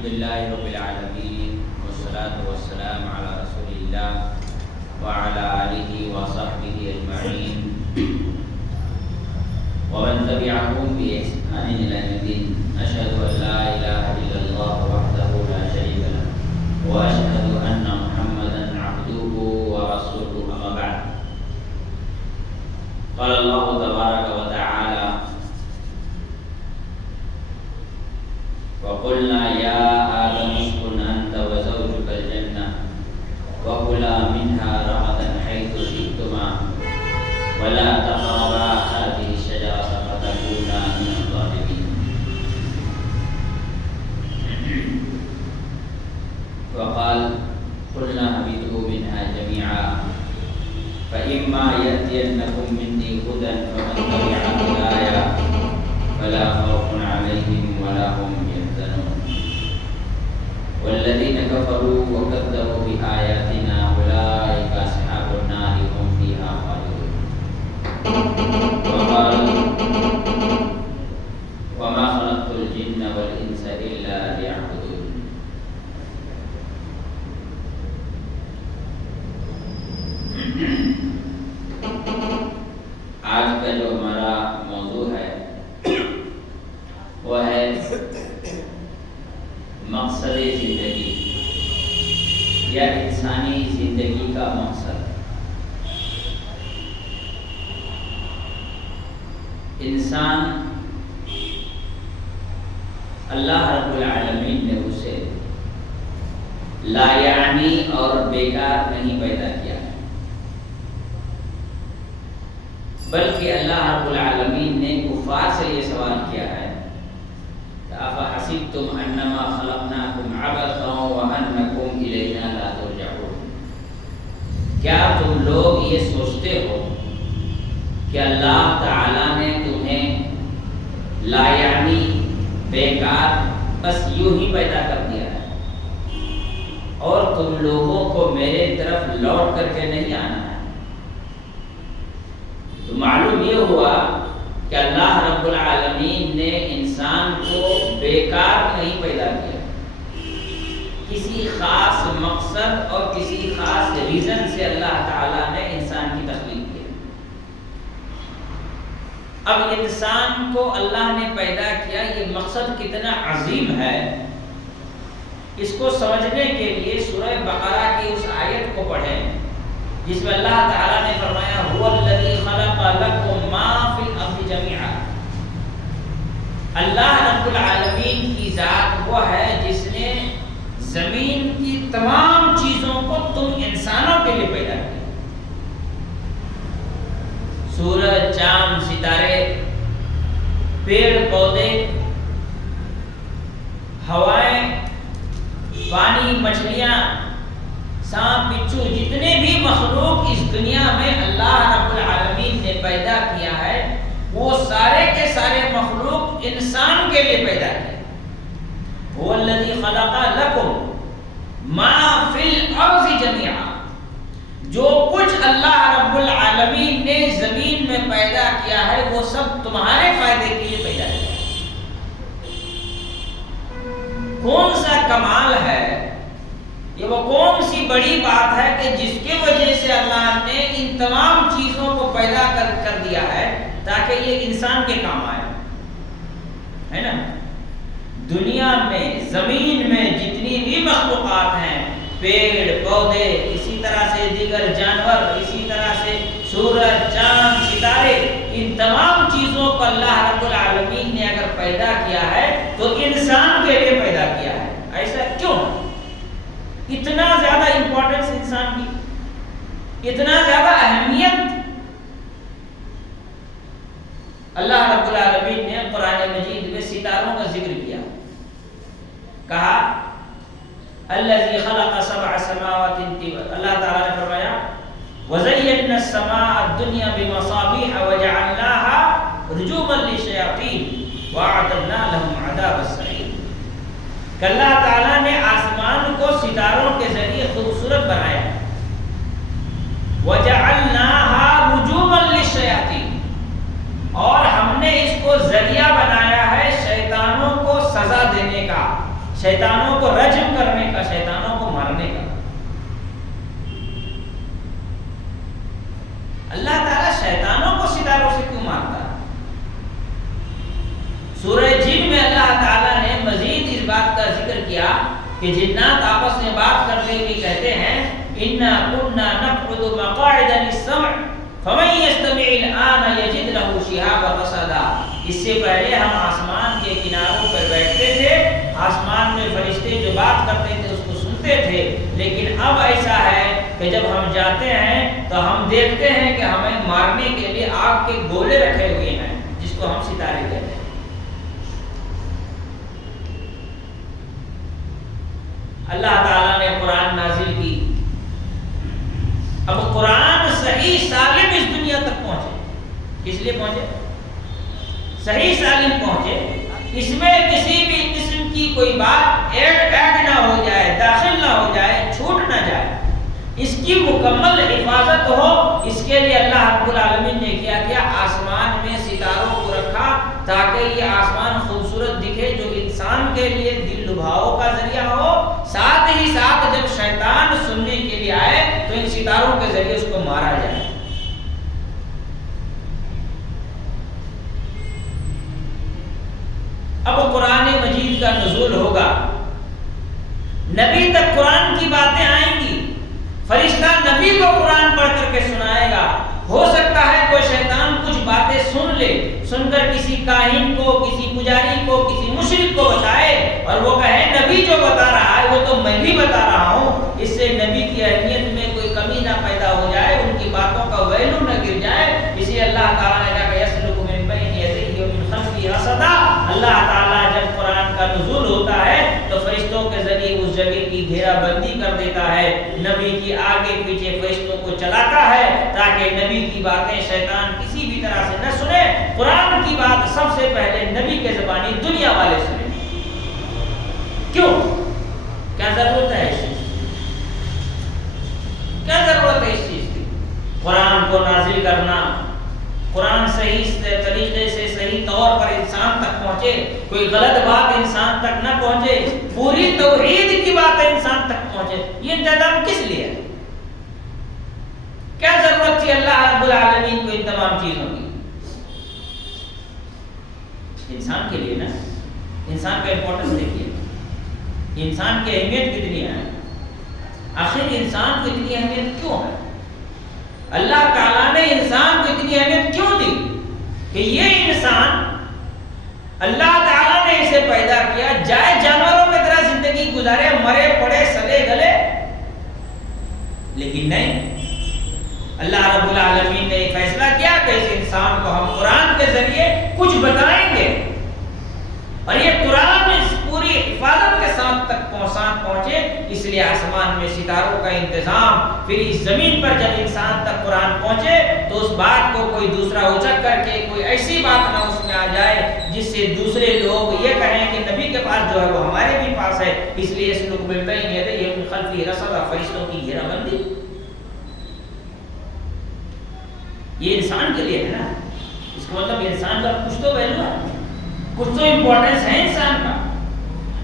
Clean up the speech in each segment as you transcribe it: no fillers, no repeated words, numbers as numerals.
لله رب العالمين والصلاة والسلام على رسول الله وعلى آله وصحبه أجمعين ومن تبعهم بإحسان إلى يوم الدين. أشهد أن لا إله إلا الله وحده لا شريك له وأشهد أن محمدا عبده ورسوله. أما بعد، قال الله تبارك وتعالى: وقلنا يا آدم اسكن أنت وزوجك الجنة وكلا منها رغدا حيث شئتما ولا تقربا هذه الشجرة فتكونا من الظالمين. وقال: قلنا اهبطوا منها جميعا فإما يأتينكم مني هدى فمن تبع هداي فلا خوف عليهم ولا هم يحزنون والذين كفروا وكذبوا بآياتنا أولئك أصحاب النار هم فيها خالدون. وقال: وما خلقت الجن والإنس إلا ليعبدون. آج کا جو ہمارا موضوع ہے وہ ہے مقصد زندگی یا انسانی زندگی کا مقصد. انسان اللہ رب العالمین نے اسے لا یعنی اور بیکار نہیں پیدا کیا ہے، بلکہ اللہ رب العالمین نے کفار سے یہ سوال کیا ہے: أَفَحَسِبْتُمْ أَنَّمَا خَلَقْنَاكُمْ عَبَثًا وَأَنَّكُمْ إِلَيْنَا لَا تُرْجَعُونَ. کیا تم لوگ یہ سوچتے ہو کہ اللہ تعالیٰ نے تمہیں لا یعنی بیکار بس یوں ہی پیدا کر دیا ہے اور تم لوگوں کو میرے طرف لوٹ کر کے نہیں آنا ہے؟ تو معلوم یہ ہوا کہ اللہ رب العالمین نے انسان کو بیکار نہیں پیدا کیا، کسی خاص مقصد اور کسی خاص ریزن سے اللہ تعالیٰ نے انسان کی تخلیق کی. اب انسان کو اللہ نے پیدا کیا، یہ مقصد کتنا عظیم ہے، اس کو سمجھنے کے لیے سورہ بقرہ کی اس آیت کو پڑھیں جس میں اللہ تعالیٰ نے فرمایا: هو الذی خلق لکم ما فی الارض جميعا. اللہ رب العالمین کی ذات وہ ہے جس نے زمین کی تمام چیزوں کو تم انسانوں کے لیے پیدا کیا. سورج، چاند، ستارے، پیڑ پودے، ہوائیں، پانی، مچھلیاں، سانپ، بچھو، جتنے بھی مخلوق اس دنیا میں اللہ رب العالمین نے پیدا کیا ہے وہ سارے کے سارے مخلوق انسان کے لیے پیدا کیا. هو الذی خلق لکم ما فی الارض جميعا. جو کچھ اللہ رب العالمین نے زمین میں پیدا کیا ہے وہ سب تمہارے فائدے کے لیے پیدا کیا ہے. کون سا کمال ہے، یہ وہ کون سی بڑی بات ہے کہ جس کی وجہ سے اللہ نے ان تمام چیزوں کو پیدا کر دیا ہے تاکہ یہ انسان کے کام آئے، ہے نا؟ دنیا میں، زمین میں جتنی بھی مخلوقات ہیں، پیڑ پودے، اسی طرح سے دیگر جانور، اسی طرح سے سورج، چاند، ستارے، ان تمام چیزوں کو اللہ رب العالمین نے اگر پیدا کیا ہے تو انسان کے لیے پیدا کیا ہے. ایسا کیوں؟ اتنا زیادہ امپورٹنس انسان کی، اتنا زیادہ اہمیت اللہ رب العالمین نے قرآن مجید میں ستاروں کا ذکر کیا. کہا: الذی خلق سبع سماوات طباقا. اللہ تعالیٰ نے فرمایا: وزینا السماء الدنیا بمصابیح وجعلناها رجوما للشیاطین واعتدنا لهم عذاب السعیر. کہ اللہ تعالیٰ نے آسمان کو ستاروں کے ذریعے خوبصورت بنایا. وجعلناها رجوما للشیاطین. اور ہم نے اس کو ذریعہ بنایا ہے شیطانوں کو سزا دینے کا، شیطانوں کو رجم کرنے کا، شیطانوں کو مارنے کا۔ اللہ تعالیٰ شیطانوں کو ستاروں سے کیوں مارتا ہے؟ سورہ جن میں اللہ تعالیٰ نے مزید اس بات کا ذکر کیا کہ جنات آپس میں بات کرتے ہوئے کہتے ہیں اِنَّا كُنَّا نَقْعُدُ مَقَاعِدَ لِلسَّمْعِ فَمَن يَسْتَمِعِ الْآنَ يَجِدْ لَهُ شِهَابًا رَصَدًا۔ اس سے پہلے ہم آسمان کے کناروں پر بیٹھتے تھے، آسمان میں فرشتے جو بات کرتے تھے اس کو سنتے تھے، لیکن اب ایسا ہے کہ جب ہم جاتے ہیں تو ہم دیکھتے ہیں کہ ہمیں مارنے کے لیے آگ کے گولے رکھے ہوئے ہیں، جس کو ہم ستارے کہتے ہیں۔ اللہ تعالیٰ نے قرآن نازل کی، اب قرآن صحیح سالم اس دنیا تک پہنچے۔ کس لیے پہنچے؟ صحیح سالم پہنچے، اس میں کسی بھی قسم کی کوئی بات ایڈ نہ ہو جائے، داخل نہ ہو جائے، چھوٹ نہ جائے، اس کی مکمل حفاظت ہو۔ اس کے لیے اللہ رب العالمین نے کیا آسمان میں ستاروں کو رکھا تاکہ یہ آسمان خوبصورت دکھے، جو انسان کے لیے دل لبھاؤ کا ذریعہ ہو، ساتھ ہی ساتھ جب شیطان سننے کے لیے آئے تو ان ستاروں کے ذریعے اس کو مارا جائے۔ اب قرآن مجید کا نزول ہوگا، نبی تک قرآن کی باتیں آئیں گی، فرشتہ نبی کو قرآن پڑھ کر کے سنائے گا۔ ہو سکتا ہے کوئی شیطان کچھ باتیں سن لے، سن کر کسی کاہن کو، کسی پجاری کو، کسی مشرک کو بتائے اور وہ کہے نبی جو بتا رہا ہے وہ تو میں بھی بتا رہا ہوں، اس سے نبی کی اہمیت میں کوئی کمی نہ پیدا ہو جائے، ان کی باتوں کا ویلو نہ گر جائے۔ اس لیے اللہ تعالیٰ نے کہا یسلک من بین یدیہ ومن خلفہ رصدا۔ اللہ تعالیٰ جب قرآن کا نزول ہوتا ہے تو فرشتوں کے ذریعے اس جگہ کی گھیرا بندی کر دیتا ہے، نبی کی آگے پیچھے فرشتوں کو چلاتا ہے تاکہ نبی کی باتیں شیطان کسی بھی طرح سے نہ سنے۔ قرآن کی بات سب سے پہلے نبی کے زبانی دنیا والے سنے۔ کیوں؟ کیا ضرورت ہے اس چیز کی؟ کیا ضرورت ہے اس چیز کی؟ قرآن کو نازل کرنا، قرآن صحیح طریقے سے صحیح طور پر انسان تک پہنچے، کوئی غلط بات انسان تک نہ پہنچے، پوری توحید کی بات انسان تک پہنچے، یہ انتظام کس لیے ہے؟ کیا ضرورت تھی اللہ رب العالمین کو ان تمام چیزوں کی؟ انسان کے لیے نا۔ انسان کا امپورٹنس دیکھیے، انسان کی اہمیت کتنی ہے، آخر انسان کو اتنی اہمیت کیوں ہے؟ اللہ تعالیٰ نے انسان کو اتنی اہمیت کیوں دی کہ یہ انسان اللہ تعالیٰ نے اسے پیدا کیا جائے جانوروں کی طرح زندگی گزارے، مرے پڑے سلے گلے، لیکن نہیں، اللہ رب العالمین نے فیصلہ کیا کہ اس انسان کو ہم قرآن کے ذریعے کچھ بتائیں گے، اور یہ قرآن اس پوری حفاظت کے ساتھ تک پہنچے۔ اس لیے آسمان میں ستاروں کا انتظام، پھر اس زمین پر جب انسان تک قرآن پہنچے تو اس بات کو کوئی دوسرا اچک کر کے کوئی ایسی بات نہ اس میں آ جائے جس سے دوسرے لوگ یہ کہیں کہ نبی کے پاس جو ہے وہ ہمارے بھی پاس ہے۔ اس لیے یسلک من بین یدیہ ومن خلفہ رصدا، فرشتوں کی گھیرا بندی یہ انسان کے لیے ہے نا۔ اس کا مطلب انسان کا کچھ تو ویلو ہے، کچھ تو امپورٹنس ہے انسان کا،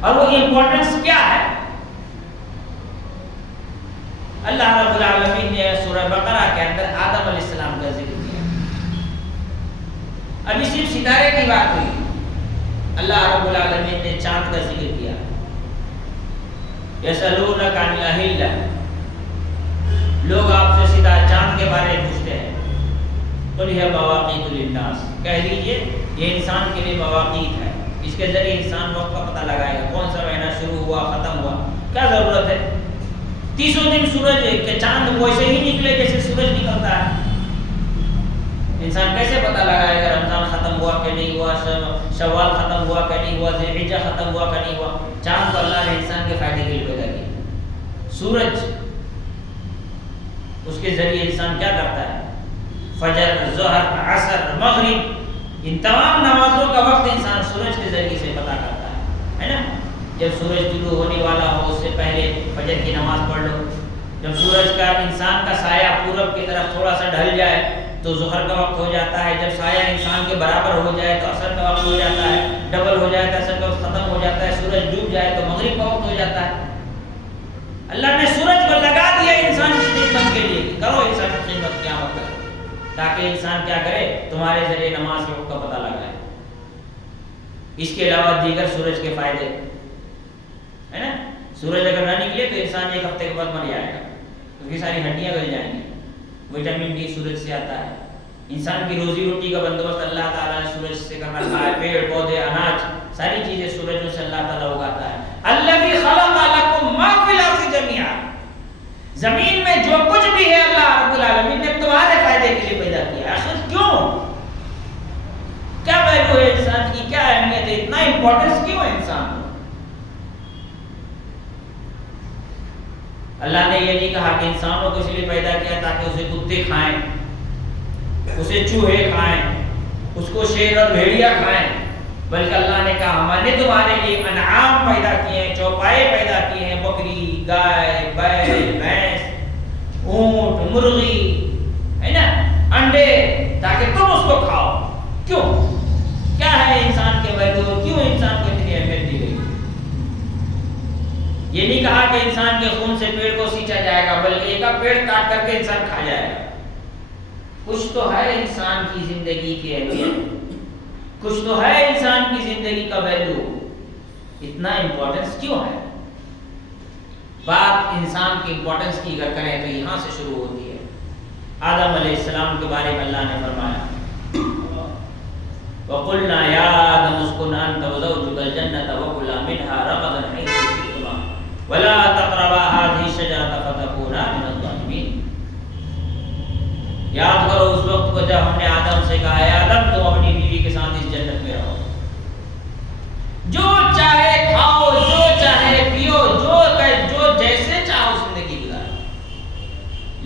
اور وہ امپورٹنس کیا ہے؟ اللہ رب العالمین نے سورہ بقرہ کے اندر آدم علیہ السلام کا ذکر کیا۔ ابھی صرف ستارے کی بات ہوئی، اللہ رب العالمین نے چاند کا ذکر کیا۔ یسألونک عن الأہلہ، لوگ آپ سے ستارے چاند کے بارے میں پوچھتے ہیں، قل ہی مواقیت للناس، کہہ دیجئے یہ انسان کے لیے مواقیت ہے، اس کے ذریعے انسان وقت کا پتہ لگائے گا، کون سا مہینہ شروع ہوا ختم ہوا، کیا ضرورت ہے؟ 30 دن سورج کے چاند ویسے ہی نکلے جیسے سورج نکلتا ہے، انسان کیسے پتہ لگائے گا رمضان ختم ہوا کہ نہیں ہوا، شوال ختم ہوا کہ نہیں ہوا، ذی الحجہ ختم ہوا کہ نہیں ہوا؟ چاند تو اللہ نے انسان کے فائدے کے لیے پیدا کیا۔ سورج، اس کے ذریعے انسان کیا کرتا ہے؟ فجر، ظہر، عصر، مغرب، ان تمام نمازوں کا وقت انسان سورج کے ذریعے سے پتہ کرتا ہے نا۔ جب سورج طلوع ہونے والا ہو اس سے پہلے فجر کی نماز پڑھ لو، جب سورج کا انسان کا سایہ پورب کی طرف تھوڑا سا ڈھل جائے تو ظہر کا وقت ہو جاتا ہے، جب سایہ انسان کے برابر ہو جائے تو عصر کا وقت ہو جاتا ہے، ڈبل ہو جائے تو عصر کا وقت ختم ہو جاتا ہے، سورج ڈوب جائے تو مغرب کا وقت ہو جاتا ہے۔ اللہ نے سورج کو لگا دیا انسان کی خدمت کے لیے، کرو انسان کی خدمت قیامت تک، تاکہ انسان کیا کرے، تمہارے ذریعے نماز کے وقت کا پتہ لگائے۔ اس کے علاوہ دیگر سورج کے فائدے ہے نا، سورج اگر نہ نکلے تو انسان ایک ہفتے کے بعد مر جائے گا، اس کی ساری ہڈیاں گل جائیں گی۔ وٹامن ڈی سورج سے آتا ہے۔ انسان کی روزی روٹی کا بندوبست اللہ تعالیٰ نے سورج سے کر رکھا ہے، پیڑ پودے اناج ساری چیزیں سورجوں سے اللہ تعالیٰ اگاتا ہے۔ الذی خلق لکم ما فی الارض جميعا، زمین میں جو کچھ بھی ہے اللہ رب العالمین نے تمہارے فائدے کے لیے پیدا کیا ہے۔ آخر کیوں؟ کیا ویلیو ہے انسان کی، کیا اہمیت ہے، اتنا امپورٹنس کیوں ہے انسان کو؟ اللہ نے یہ نہیں کہا کہ انسانوں کو اس لیے پیدا کیا تاکہ اسے کتے کھائیں، اسے چوہے کھائیں، اس کو شیر اور بھیڑیا کھائیں، بلکہ اللہ نے کہا ہم نے تمہارے لیے انعام پیدا کیے ہیں، چوپائے پیدا کیے ہیں، بکری، گائے، بیل، بھینس، اونٹ، مرغی، ہے نا، انڈے، تاکہ تم اس کو کھاؤ۔ کیوں؟ کیا ہے انسان کے ویلیو، کیوں انسان کو اتنی اہمیت دی گئی؟ یہ نہیں کہا کہ انسان کے خون سے پیڑ کو سینچا جائے گا، بلکہ ایک پیڑ کاٹ کر کے انسان کھا جائے گا۔ کچھ تو ہے انسان کی زندگی کی اہمیت، کچھ تو ہے انسان کی زندگی کا ویلیو، اتنا امپورٹنس کیوں ہے؟ بات انسان کی امپورٹنس کی اگر کریں تو یہاں سے شروع ہوتی ہے۔ آدم علیہ السلام کے بارے میں اللہ نے فرمایا وَقُلْنَا يَا آدَمُ اسْكُنْ أَنْتَ وَزَوْجُكَ الْجَنَّةَ وَكُلَا مِنْهَا رَغَدًا حَيْثُ شِئْتُمَا وَلَا تَقْرَبَا هَٰذِهِ الشَّجَرَةَ فَتَكُونَا مِنَ الظَّالِمِينَ۔ یاد کرو اس وقت کو جب ہم نے آدم سے کہا ہے آدم تم اپنی بیوی کے ساتھ اس جنت میں رہو، جو چاہے کھاؤ، جو چاہے پیو، جو جیسے چاہو زندگی گزارو،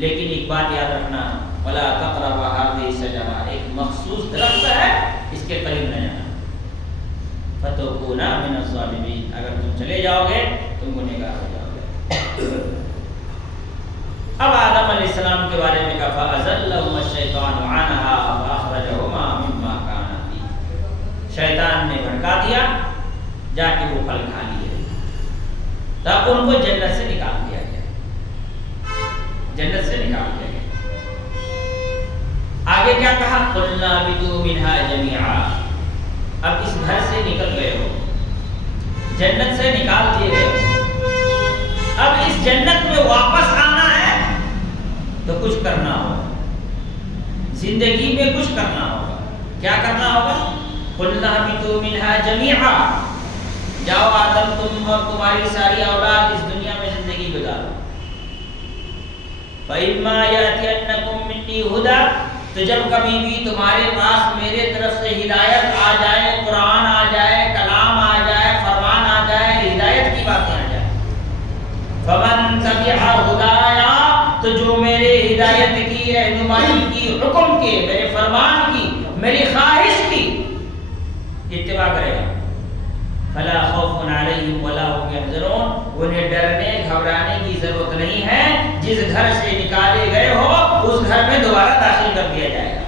لیکن ایک بات یاد رکھنا وَلَا تَقْرَبَا هَٰذِهِ الشَّجَرَةَ، ایک مخصوص درخت ہے اس کے قریب نہ جانا، فَتَكُونَا مِنَ الظَّالِمِينَ، اگر تم چلے جاؤ گے تم گنہگار ہو جاؤ گے۔ اب آدم علیہ السلام کے بارے میں کہا فَأَزَلَّهُمَا الشَّيْطَانُ عَنْهَا فَأَخْرَجَهُمَا مِمَّا كَانَا فِيهِ، شیطان نے بھڑکا دیا، جا کے وہ پھل کھا لیے، تب ان کو جنت سے نکال دیا گیا، جنت سے نکال دیا گیا۔ آگے کیا کہا قُلْنَا اهْبِطُوا مِنْهَا جَمِيعًا، اب اس گھر سے نکل گئے ہو، جنت سے نکال دیے گئے ہو، اب اس جنت میں واپس آنا ہے تو کچھ کرنا ہوگا، زندگی میں کچھ کرنا ہوگا۔ کیا کرنا ہوگا؟ قُلْنَا اهْبِطُوا مِنْهَا جَمِيعًا، جاؤ آدم تم اور تمہاری ساری اولاد اس دنیا میں زندگی گزارو۔ فَإِمَّا يَأْتِيَنَّكُم مِّنِّي هُدًى، تو جب کبھی بھی تمہارے پاس میرے طرف سے ہدایت آ جائے، قرآن آ جائے، کلام آ جائے، فرمان آ جائے، ہدایت کی باتیں آ جائیں، فَمَن تَبِعَ هُدَايَا، تو جو میرے ہدایت کی، رہنمائی کی، حکم کے، میرے فرمان کی، میری خواہش کی اتباع کرے گا، فَلَا خَوْفٌ عَلَيْهِمْ وَلَا هُمْ يَحْزَنُونَ، انہیں ڈرنے گھبرانے کی ضرورت نہیں ہے، جس گھر سے نکالے گئے ہو اس گھر میں دوبارہ داخل کر دیا جائے گا۔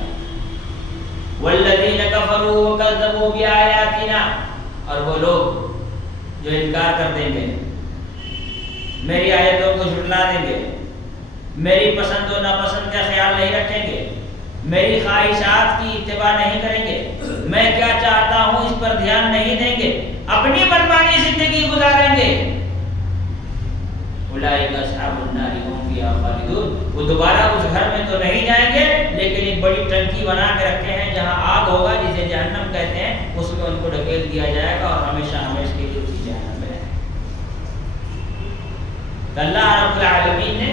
وَالَّذِينَ كَفَرُوا وَكَذَّبُوا بِآيَاتِنَا، اور وہ لوگ جو انکار کر دیں گے، میری آیتوں کو جھٹلا دیں گے، میری پسند و ناپسند کا خیال نہیں رکھیں گے، میری خواہشات کی اتباع نہیں کریں گے، میں کیا چاہتا ہوں اس پر دھیان نہیں دیں گے، اپنی منمانی زندگی گزاریں گے، اولئک اصحاب النار هم فیہا خالدون، وہ دوبارہ اس گھر میں تو نہیں جائیں گے، لیکن ایک بڑی ٹنکی بنا کے رکھے ہیں جہاں آگ ہوگا جسے جہنم کہتے ہیں، اس میں ان کو ڈھکیل دیا جائے گا اور ہمیشہ ہمیشہ کے لیے اسی جہنم میں رہیں گے۔ اللہ رب العالمین نے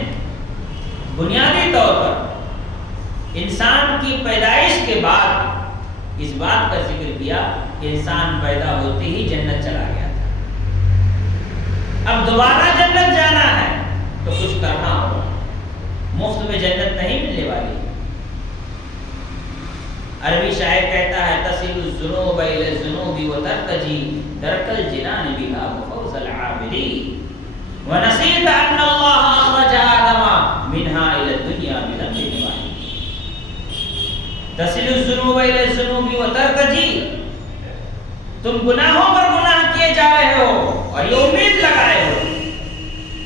بنیادی طور پر انسان کی پیدائش کے بعد اس بات کا ذکر کیا کہ انسان پیدا ہوتے ہی جنت چلا گیا تھا، اب دوبارہ جنت جانا ہے تو کچھ کرنا ہوگا، مفت میں جنت نہیں ملنے والی۔ عربی شاعر کہتا ہے تصل الذنوب الى الذنوب وترتجی درک الجنان بها وفوز العابدین ونسیت ان اللہ اخرج آدم منها الى الدنیا بذنب واحد۔ تصل الذنوب الى الذنوب وترتجی، تم گناہوں پر گناہ کیے جا رہے اور یہ امید لگائے ہو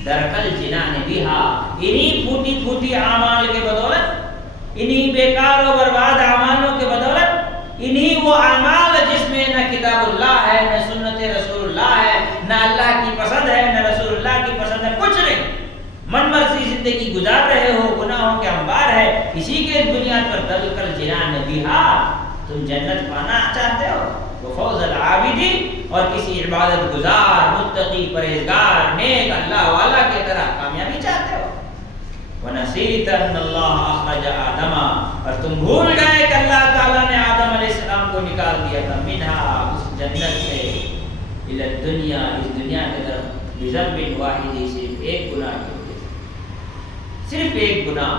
درکل جنان بہا، انہی پھوٹی پھوٹی اعمال کے بدولت، انہی بیکار و برباد اعمالوں کے بدولت، انہی وہ اعمال جس میں نہ کتاب اللہ ہے، نہ سنت رسول اللہ ہے، نہ اللہ کی پسند ہے، نہ رسول اللہ کی پسند ہے، کچھ نہیں، من مرضی زندگی گزار رہے ہو، گناہوں کے انبار ہے، اسی کے بنیاد پر درکل جنان بہا تم جنت پانا چاہتے ہو، وہ فوز العابدی، اور کسی عبادت گزار متقی پرہیزگار نیک اللہ والا کی طرح کامیابی چاہتے ہو۔ وَنَسِيتَ أَنَّ اللَّهَ أَخْرَجَ آدَمَ، اور تم بھول گئے کہ اللہ تعالیٰ نے آدم علیہ السلام کو نکال دیا تھا منہا، اس جنت سے، إِلَى الدُّنْيَا، اس دنیا کی طرف، بِذَنْبٍ وَاحِدٍ، صرف ایک گناہ کی وجہ سے، صرف ایک گناہ،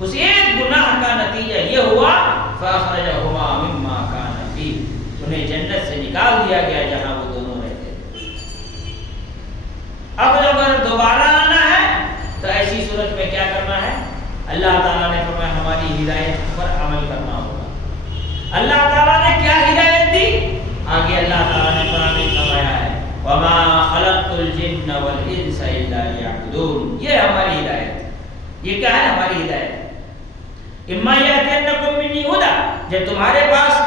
اس ایک گناہ کا نتیجہ یہ ہوا فَأَخْرَجَهُمَا مِمَّا كَانَ فِيهِ، انہیں جنت سے نکال دیا گیا جہاں وہ دونوں رہتے تھے۔ اب اگر دوبارہ آنا ہے تو ایسی صورت میں کیا کرنا ہے؟ اللہ تعالیٰ نے فرمایا ہماری ہدایت پر عمل کرنا ہوگا۔ اللہ تعالیٰ نے کیا ہدایت دی؟ آگے اللہ تعالیٰ نے قرآن میں فرمایا ہے وَمَا خَلَقْتُ الْجِنَّ وَالْإِنسَ إِلَّا لِيَعْبُدُونِ، یہ ہماری ہدایت ہے۔ یہ کیا ہے ہماری ہدایت؟ اِمَّا يَأْتِيَنَّكُم مِّنِّي هُدًى، جب تمہارے پاس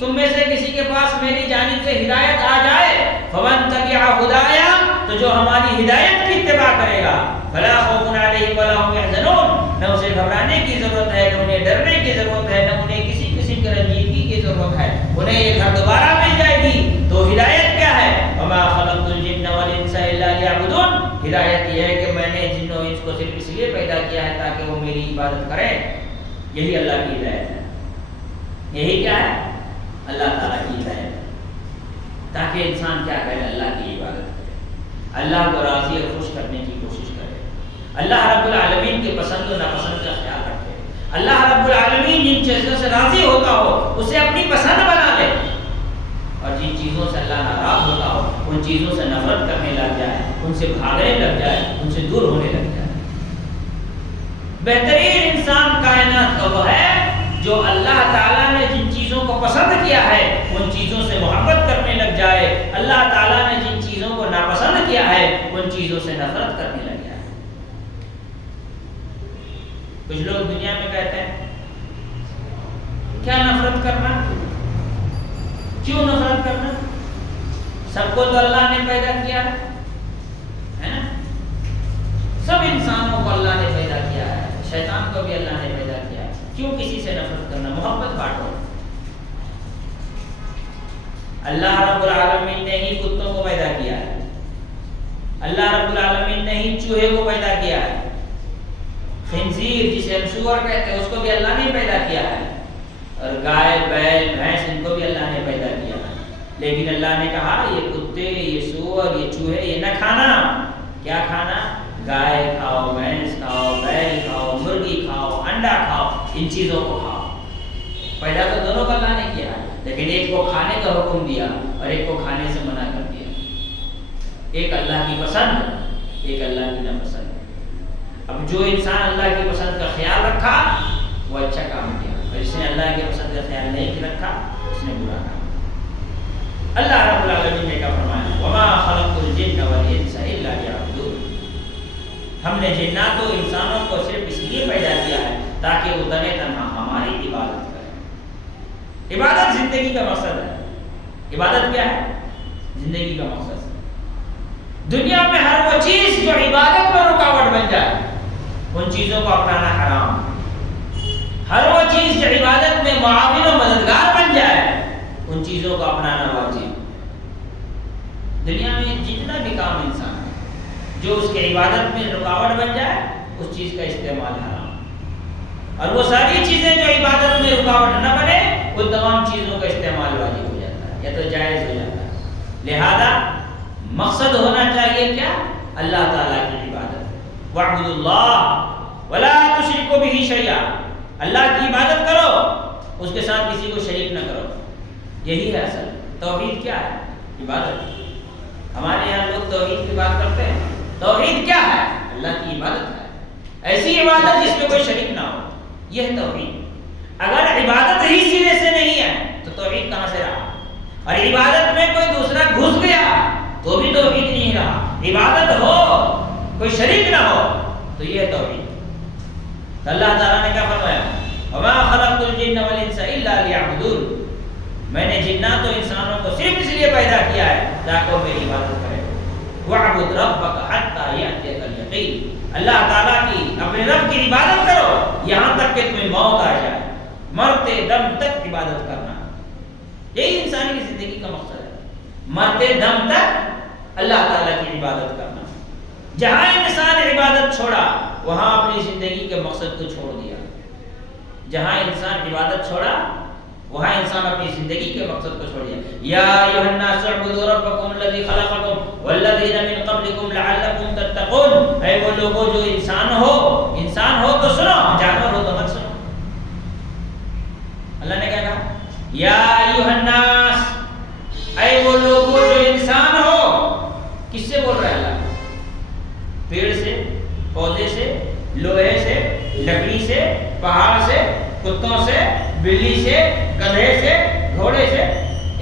تم میں سے کسی کے پاس میری جانب سے ہدایت آ جائے، فَمَن تَبِعَ هُدَايَا، تو جو ہماری ہدایت کی اتباع کرے گا، فَلَا خَوْفٌ عَلَيْهِمْ وَلَا هُمْ يَحْزَنُونَ، نہ اسے گھبرانے کی ضرورت ہے، نہ انہیں ڈرنے کی ضرورت ہے، نہ انہیں کسی قسم کی رنجیدگی کی ضرورت ہے، انہیں یہ گھر دوبارہ مل جائے گی۔ تو ہدایت کیا ہے؟ وَمَا خَلَقْتُ الْجِنَّ وَالْإِنسَ إِلَّا لِيَعْبُدُونَ، ہدایت یہ ہے کہ میں نے جن و انس کو صرف اس لیے پیدا کیا ہے تاکہ وہ میری عبادت کریں، یہی اللہ کی ہدایت ہے۔ یہی کیا ہے؟ اللہ تعالیٰ کی ہدایت ہے، تاکہ انسان کیا کرے؟ اللہ کی عبادت کرے، اللہ کو راضی اور خوش کرنے کی کوشش کرے، اللہ رب العالمین کے پسند و ناپسند کا خیال رکھے، اللہ رب العالمین جن چیزوں سے راضی ہوتا ہو اسے اپنی پسند بنا لے، اور جن چیزوں سے اللہ ناراض ہوتا ہو ان چیزوں سے نفرت کرنے لگ جائے، ان سے بھاگنے لگ جائے، ان سے دور ہونے لگ جائے۔ بہترین انسان کائنات کا وہ ہے جو اللہ تعالیٰ نے جن چیزوں کو پسند کیا ہے ان چیزوں سے محبت کرنے لگ جائے، اللہ تعالیٰ نے جن چیزوں کو ناپسند کیا ہے ان چیزوں سے نفرت کرنے لگ جائے۔ کچھ لوگ دنیا میں کہتے ہیں کیا نفرت کرنا، کیوں نفرت کرنا، سب کو تو اللہ نے پیدا کیا ہے نا، سب انسانوں کو اللہ نے پیدا کیا ہے، شیطان کو بھی اللہ نے پیدا کیا ہے، کیوں کسی سے نفرت کرنا، محبت بانٹو۔ اللہ رب العالمین نے ہی کتوں کو پیدا کیا ہے، اللہ رب العالمین نے ہی چوہے کو پیدا کیا ہے، خنزیر جسے ہم سور کہتے ہیں اس کو بھی اللہ نے پیدا کیا ہے، اور گائے بیل بھینس ان کو بھی اللہ نے پیدا کیا ہے، لیکن اللہ نے کہا یہ کتے یہ سور یہ چوہے یہ نہ کھانا۔ کیا کھانا؟ گائے کھاؤ، بھینس کھاؤ، بیل کھاؤ، مرغی کھاؤ، انڈا کھاؤ، ان چیزوں کو کھاؤ۔ پیدا تو دونوں کو اللہ نے کیا ہے، لیکن ایک کو کھانے کا حکم دیا اور ایک کو کھانے سے منع کر دیا، ایک اللہ کی پسند ایک اللہ کی ناپسند۔ اب جو انسان اللہ کی پسند کا خیال رکھا وہ اچھا کام کیا، اور جس نے اللہ کی پسند کا خیال نہیں رکھا اس نے برا کام۔ اللہ رب العالمین نے کیا فرمایا؟ وَمَا خَلَقْتُ الْجِنَّ وَالْإِنسَ إِلَّا لِيَعْبُدُونِ، ہم نے جنات و انسانوں کو صرف اس لیے پیدا کیا ہے تاکہ وہ تنہا تنہا ہماری عبادت کریں۔ عبادت زندگی کا مقصد ہے۔ عبادت کیا ہے؟ زندگی کا مقصد۔ دنیا میں ہر وہ چیز جو عبادت میں رکاوٹ بن جائے ان چیزوں کو اپنانا حرام، ہر وہ چیز جو عبادت میں معاون و مددگار بن جائے ان چیزوں کو اپنانا واجب۔ دنیا میں جتنا بھی کام انسان ہے جو اس کے عبادت میں رکاوٹ بن جائے اس چیز کا استعمال حرام، اور وہ ساری چیزیں جو عبادت میں رکاوٹ نہ بنے ان تمام چیزوں کا استعمال واجب ہو جاتا ہے یا تو جائز ہو جاتا ہے۔ لہذا مقصد ہونا چاہیے کیا؟ اللہ تعالیٰ کی عبادت۔ وَاعْبُدُوا اللَّهَ وَلَا تُشْرِكُوا بِهِ شَيْئًا، اللہ کی عبادت کرو اس کے ساتھ کسی کو شریک نہ کرو، یہی ہے اصل توحید۔ کیا ہے؟ عبادت۔ ہمارے یہاں لوگ توحید کی بات کرتے ہیں، توحید کیا ہے؟ اللہ کی عبادت ہے، ایسی عبادت جس میں کوئی شریک نہ ہو، یہ ہے توحید۔ اگر عبادت ہی سرے سے نہیں ہے تو توحید کہاں سے رہا؟ اور عبادت میں کوئی دوسرا گھس گیا عبادت ہو کوئی شریک نہ ہو تو یہ توحید۔ تو اللہ تعالیٰ نے کیا فرمایا؟ وما خلقت الجن والانس الا ليعبدون، میں نے جنات و انسانوں کو صرف اس لیے پیدا کیا ہے تاکہ وہ میری عبادت کریں۔ وَاعْبُدْ رَبَّكَ حَتَّى يَأْتِيَكَ الْيَقِينُ، اللہ تعالیٰ کی اپنے رب کی عبادت کرو یہاں تک کہ تمہیں موت آ جائے، مرتے دم تک عبادت کرنا۔ یہی انسانی زندگی کا مقصد ہے، مرتے دم تک اللہ تعالیٰ کی عبادت کرنا۔ جہاں انسان عبادت چھوڑا وہاں اپنی زندگی کے مقصد کو چھوڑ دیا۔ جہاں انسان عبادت چھوڑا وہاں انسان اپنی زندگی کے مقصد کو چھوڑ دیا۔ یا ایھا الناس اعبدوا ربکم الذی خلقکم والذین من قبلکم لعلکم تتقون، اے وہ لوگوں جو انسان ہو تو سنو، جانور ہو تو مت سنو۔ اللہ نے کیا کہا؟ یا ایھا الناس، اے وہ لوگوں جو انسان ہو، کس سے بول رہا ہے اللہ؟ پیڑ سے، پودے سے، لوہے سے، لکڑی سے، پہاڑ سے، کتوں سے، بلی سے، گدھے سے، گھوڑے سے،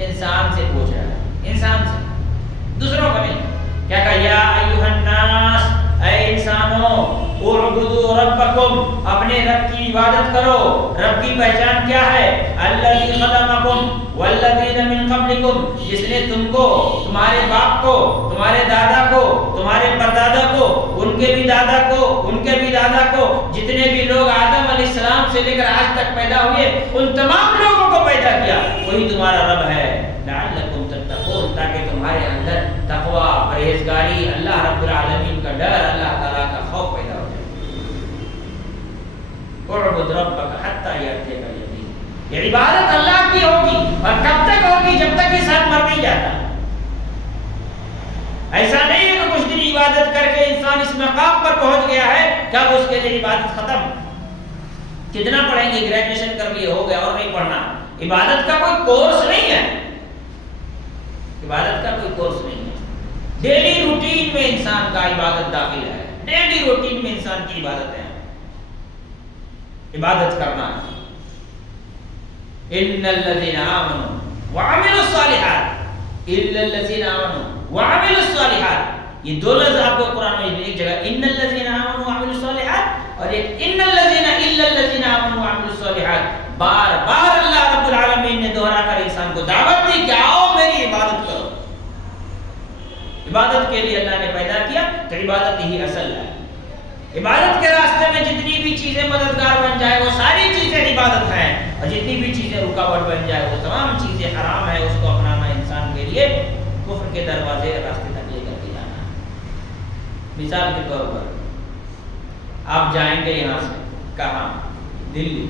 انسان سے پوچھ رہا ہے، انسان سے، دوسروں کا نہیں۔ کیا کہا؟ یا ایھا الناس، اے انسانوں، اعبدوا ربکم، اپنے رب کی عبادت کرو۔ رب کی پہچان کیا ہے؟ الذی خلقکم والذین من قبلکم، جس نے تم کو، تمہارے باپ کو، تمہارے دادا کو، تمہارے پردادا کو، ان کے بھی دادا کو، ان کے بھی دادا کو، جتنے بھی لوگ آدم علیہ السلام سے لے کر آج تک پیدا ہوئے ان تمام لوگوں کو پیدا کیا، وہی تمہارا رب ہے۔ لعلکم تتقون، تاکہ تمہارے اندر تقوی، پرہیزگاری، اللہ رب العالمین کا ڈر، اللہ تعالیٰ کا خوف پیدا ہو جائے۔ اعبد ربک حتی یأتیک الیقین، یہ عبادت اللہ کی ہوگی اور کب تک ہوگی؟ جب تک انسان مر نہیں جاتا۔ ایسا نہیں ہے کہ کچھ دن عبادت کر کے انسان اس مقام پر پہنچ گیا ہے کہ اب اس کے لیے عبادت ختم۔ کتنا پڑھیں گے؟ گریجویشن کر لیے، ہو گیا اور نہیں پڑھنا۔ عبادت کا کوئی کورس نہیں ہے، عبادت کا کوئی کورس نہیں ہے۔ ڈیلی روٹین میں انسان کا عبادت داخل ہے، ڈیلی روٹین میں انسان کی عبادت ہے، عبادت کرنا ہے۔ ان الذين امنوا وعملوا الصالحات، الا الذين امنوا وعملوا الصالحات، یہ دو لفظ آپ کو قرآن میں ایک جگہ ان الذين امنوا وعملوا الصالحات اور ایک ان الذين الا الذين امنوا وعملوا الصالحات، بار بار اللہ رب العالمین نے دوہرا کر انسان کو دعوت دی کہ آؤ میری عبادت کرو۔ عبادت کے لیے اللہ نے پیدا کیا تو عبادت ہی اصل ہے۔ عبادت کے راستے میں جتنی بھی چیزیں مددگار بن جائے وہ ساری چیزیں عبادت ہیں، اور جتنی بھی چیزیں رکاوٹ بن جائے وہ تمام چیزیں حرام ہے۔ اس کو اپنانا انسان کے لیے کفر کے دروازے راستے تک لے کر کے جانا ہے۔ مثال کے طور پر آپ جائیں گے یہاں سے کہاں؟ دلی۔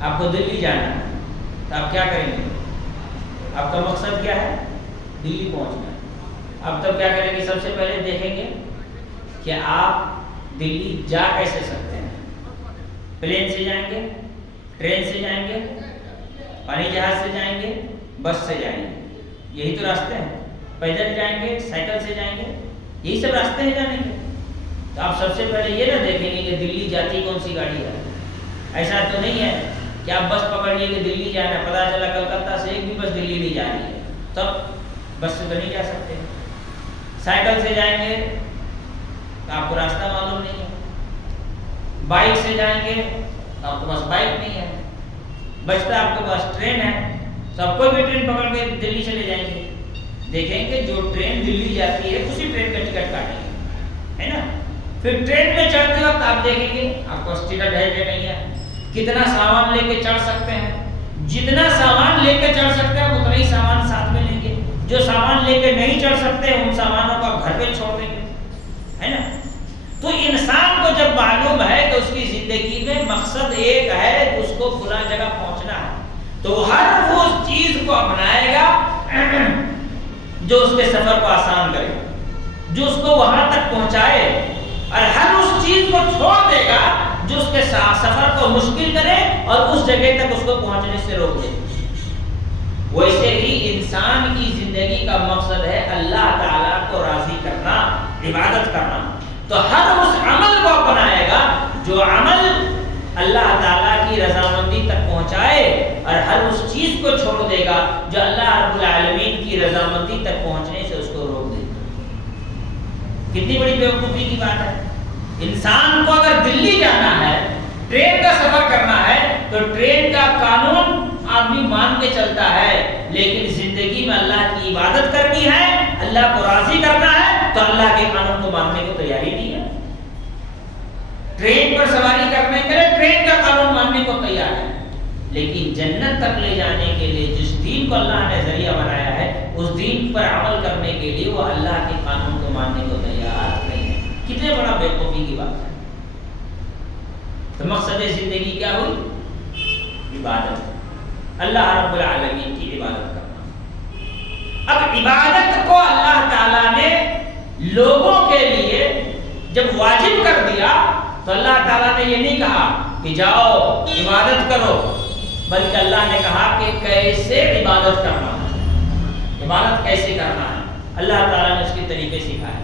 آپ کو دلی جانا ہے تو آپ کیا کریں گے؟ آپ کا مقصد کیا ہے؟ دلی پہنچنا ہے۔ آپ تب کیا کریں گے؟ سب سے پہلے دیکھیں گے کہ آپ دلی جا کیسے سکتے ہیں۔ پلین سے جائیں گے، ٹرین سے جائیں گے، پانی جہاز سے جائیں گے، بس سے جائیں گے، یہی تو راستے ہیں۔ پیدل جائیں گے، سائیکل سے جائیں گے، یہی سب راستے ہیں جانے کے۔ تو آپ سب سے پہلے یہ نہ دیکھیں گے کہ دلی جاتی کون سی گاڑی ہے۔ ایسا تو نہیں ہے کہ آپ بس پکڑ لیے کہ دلی جانا ہے، پتہ چلا کلکتہ سے ایک بھی بس دلی نہیں جا رہی ہے، تب بس سے تو نہیں جا سکتے۔ سائیکل سے جائیں گے تو آپ کو راستہ معلوم نہیں ہے، بائک سے جائیں گے تو آپ کے پاس بائک نہیں ہے، بچتا آپ کے پاس ٹرین ہے تو آپ کوئی بھی ٹرین پکڑ کے دلی چلے جائیں گے۔ دیکھیں کہ جو ٹرین دلی جاتی ہے اسی ٹرین کا ٹکٹ کاٹیں گے، ہے نا۔ پھر ٹرین میں چڑھتے وقت آپ دیکھیں گے آپ کو ٹکٹ ہے کہ نہیں ہے، کتنا سامان لے کے چڑھ سکتے ہیں۔ جتنا سامان لے کے چڑھ سکتے ہیں اتنا ہی سامان ساتھ میں لیں گے، جو سامان لے کے نہیں چڑھ سکتے ان سامانوں کو گھر پہ چھوڑ دیں گے، ہے نا۔ تو انسان کو جب معلوم ہے کہ اس کی زندگی میں مقصد ایک ہے، اس کو فلاں جگہ پہنچنا ہے، تو ہر وہ چیز کو اپنائے گا جو اس کے سفر کو آسان کرے، جو اس کو وہاں تک پہنچائے، اور ہر اس چیز کو چھوڑ دے گا جو اس کے سفر کو مشکل کرے اور اس جگہ تک اس کو پہنچنے سے روک دے۔ ویسے ہی انسان کی زندگی کا مقصد ہے اللہ تعالیٰ کو راضی کرنا، عبادت کرنا۔ تو ہر اس عمل کو اپنائے گا جو عمل اللہ تعالیٰ کی رضامندی تک پہنچائے، اور ہر اس چیز کو چھوڑ دے گا جو اللہ رب العالمین کی رضامندی تک پہنچنے سے اس کو روک دے۔ کتنی بڑی بیوقوفی کی بات ہے. انسان کو اگر دلی جانا ہے، ٹرین کا سفر کرنا ہے، تو ٹرین کا قانون آدمی مان کے چلتا ہے، لیکن زندگی میں اللہ کی عبادت کرنی ہے، اللہ کو راضی کرنا ہے، تو اللہ کے قانون کو ماننے کو تیاری نہیں ہے. ٹرین پر سواری کرنے کے لیے ٹرین کا قانون ماننے کو تیار ہے، لیکن جنت تک لے جانے کے لیے جس دین کو اللہ نے ذریعہ بنایا ہے، اس دین پر عمل کرنے کے لیے وہ اللہ کے قانون کو ماننے کو تیار نہیں ہے. کتنے بڑا بیوقوفی کی بات ہے. تو مقصد زندگی کیا ہوئی؟ عبادت، اللہ رب العالمین کی عبادت کرنا. اب عبادت کو اللہ تعالیٰ نے لوگوں کے لیے جب واجب کر دیا تو اللہ تعالیٰ نے یہ نہیں کہا کہ جاؤ عبادت کرو، بلکہ اللہ نے کہا کہ کیسے عبادت کرنا ہے، عبادت کیسے کرنا ہے. اللہ تعالیٰ نے اس کے طریقے سکھائے،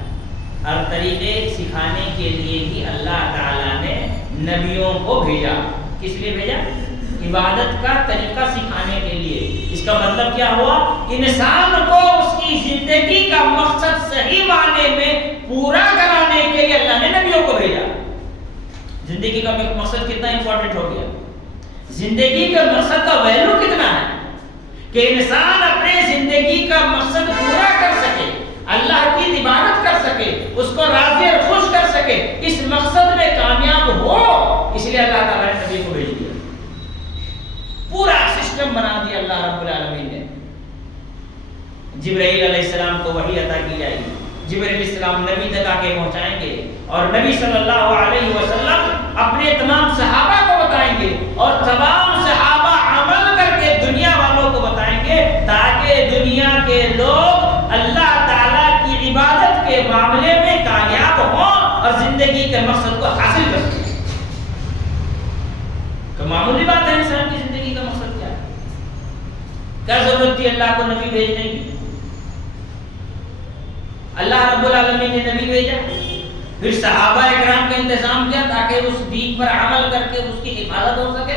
اور طریقے سکھانے کے لیے ہی اللہ تعالیٰ نے نبیوں کو بھیجا. کس لیے بھیجا؟ عبادت کا طریقہ سکھانے کے لیے. اس کا مطلب کیا ہوا؟ انسان کو اس کی زندگی کا مقصد صحیح معنی میں پورا کرانے کے لیے اللہ نے نبیوں کو بھیجا. زندگی کا مقصد کتنا امپورٹنٹ ہو گیا، زندگی کا مقصد کا ویلیو کتنا ہے کہ انسان اپنے زندگی کا مقصد پورا کر سکے، اللہ کی عبادت کر سکے، اس کو راضی اور خوش کر سکے، اس مقصد میں کامیاب ہو. اس لیے اللہ تعالیٰ نے نبی کو بھیج دیا، پورا سسٹم بنا دیا اللہ رب العالمین نے. جبرائیل علیہ السلام کو وحی عطا کی جائے گی، جبرائیل علیہ السلام نبی تک آ کے پہنچائیں گے، اور نبی صلی اللہ علیہ وسلم اپنے تمام صحابہ کو بتائیں گے، اور تمام صحابہ عمل کر کے دنیا والوں کو بتائیں گے، تاکہ دنیا کے لوگ اللہ تعالیٰ کی عبادت کے معاملے میں کامیاب ہوں اور زندگی کے مقصد کو حاصل کر سکیں. تو معمولی بات ہے انسان کی زندگی کا مقصد کیا ہے؟ کیا ضرورت تھی اللہ کو نبی بھیجنے کی؟ اللہ رب العالمین نے نبی بھیجا، پھر صحابہ اکرام کا انتظام کیا تاکہ اس دین پر عمل کر کے اس کی حفاظت ہو سکے.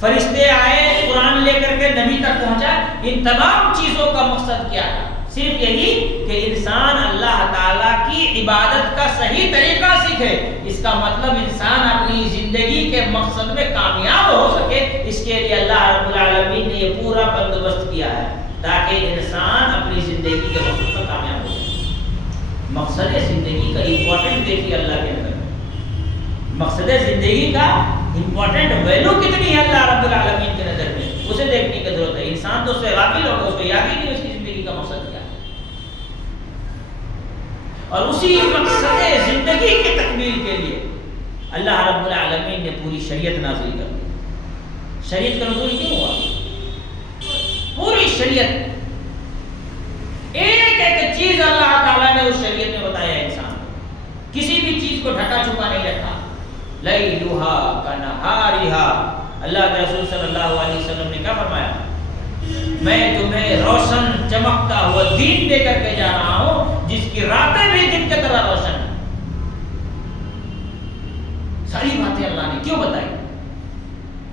فرشتے آئے، قرآن لے کر کے نبی تک پہنچا. ان تمام چیزوں کا مقصد کیا تھا؟ صرف یہی کہ انسان اللہ تعالیٰ کی عبادت کا صحیح طریقہ سیکھے. اس کا مطلب انسان اپنی زندگی کے مقصد میں کامیاب ہو سکے. اس کے لیے اللہ رب العالمین نے یہ پورا بندوبست کیا ہے تاکہ انسان اپنی زندگی کے مقصد پر کامیاب ہو. مقصد زندگی کا امپورٹنٹ دیکھیے اللہ کے اندر، مقصد زندگی کا امپورٹنٹ ویلیو کتنی ہے اللہ رب العالمین کے نظر میں، اسے دیکھنے کی ضرورت ہے. انسان تو اس سے غافل ہوگا، اس کو یاد ہی نہیں اس کی زندگی کا مقصد کیا ہے. اور اسی مقصد زندگی کی تکمیل کے لیے اللہ رب العالمین نے پوری شریعت نازل کر دی. شریعت کا نزول کیوں ہوا؟ پوری شریعت، ایک ایک چیز اللہ تعالیٰ نے اس شریعت میں بتایا ہے. انسان کسی بھی چیز کو ڈھکا چھپا نہیں رکھا. لیلھا کنہارھا، اللہ کے رسول صلی اللہ علیہ وسلم نے کیا فرمایا؟ میں تمہیں روشن چمکتا ہوا دین دے کر کے جا رہا ہوں جس کی راتیں بھی دن کی طرح روشن ہیں. ساری باتیں اللہ نے کیوں بتائی؟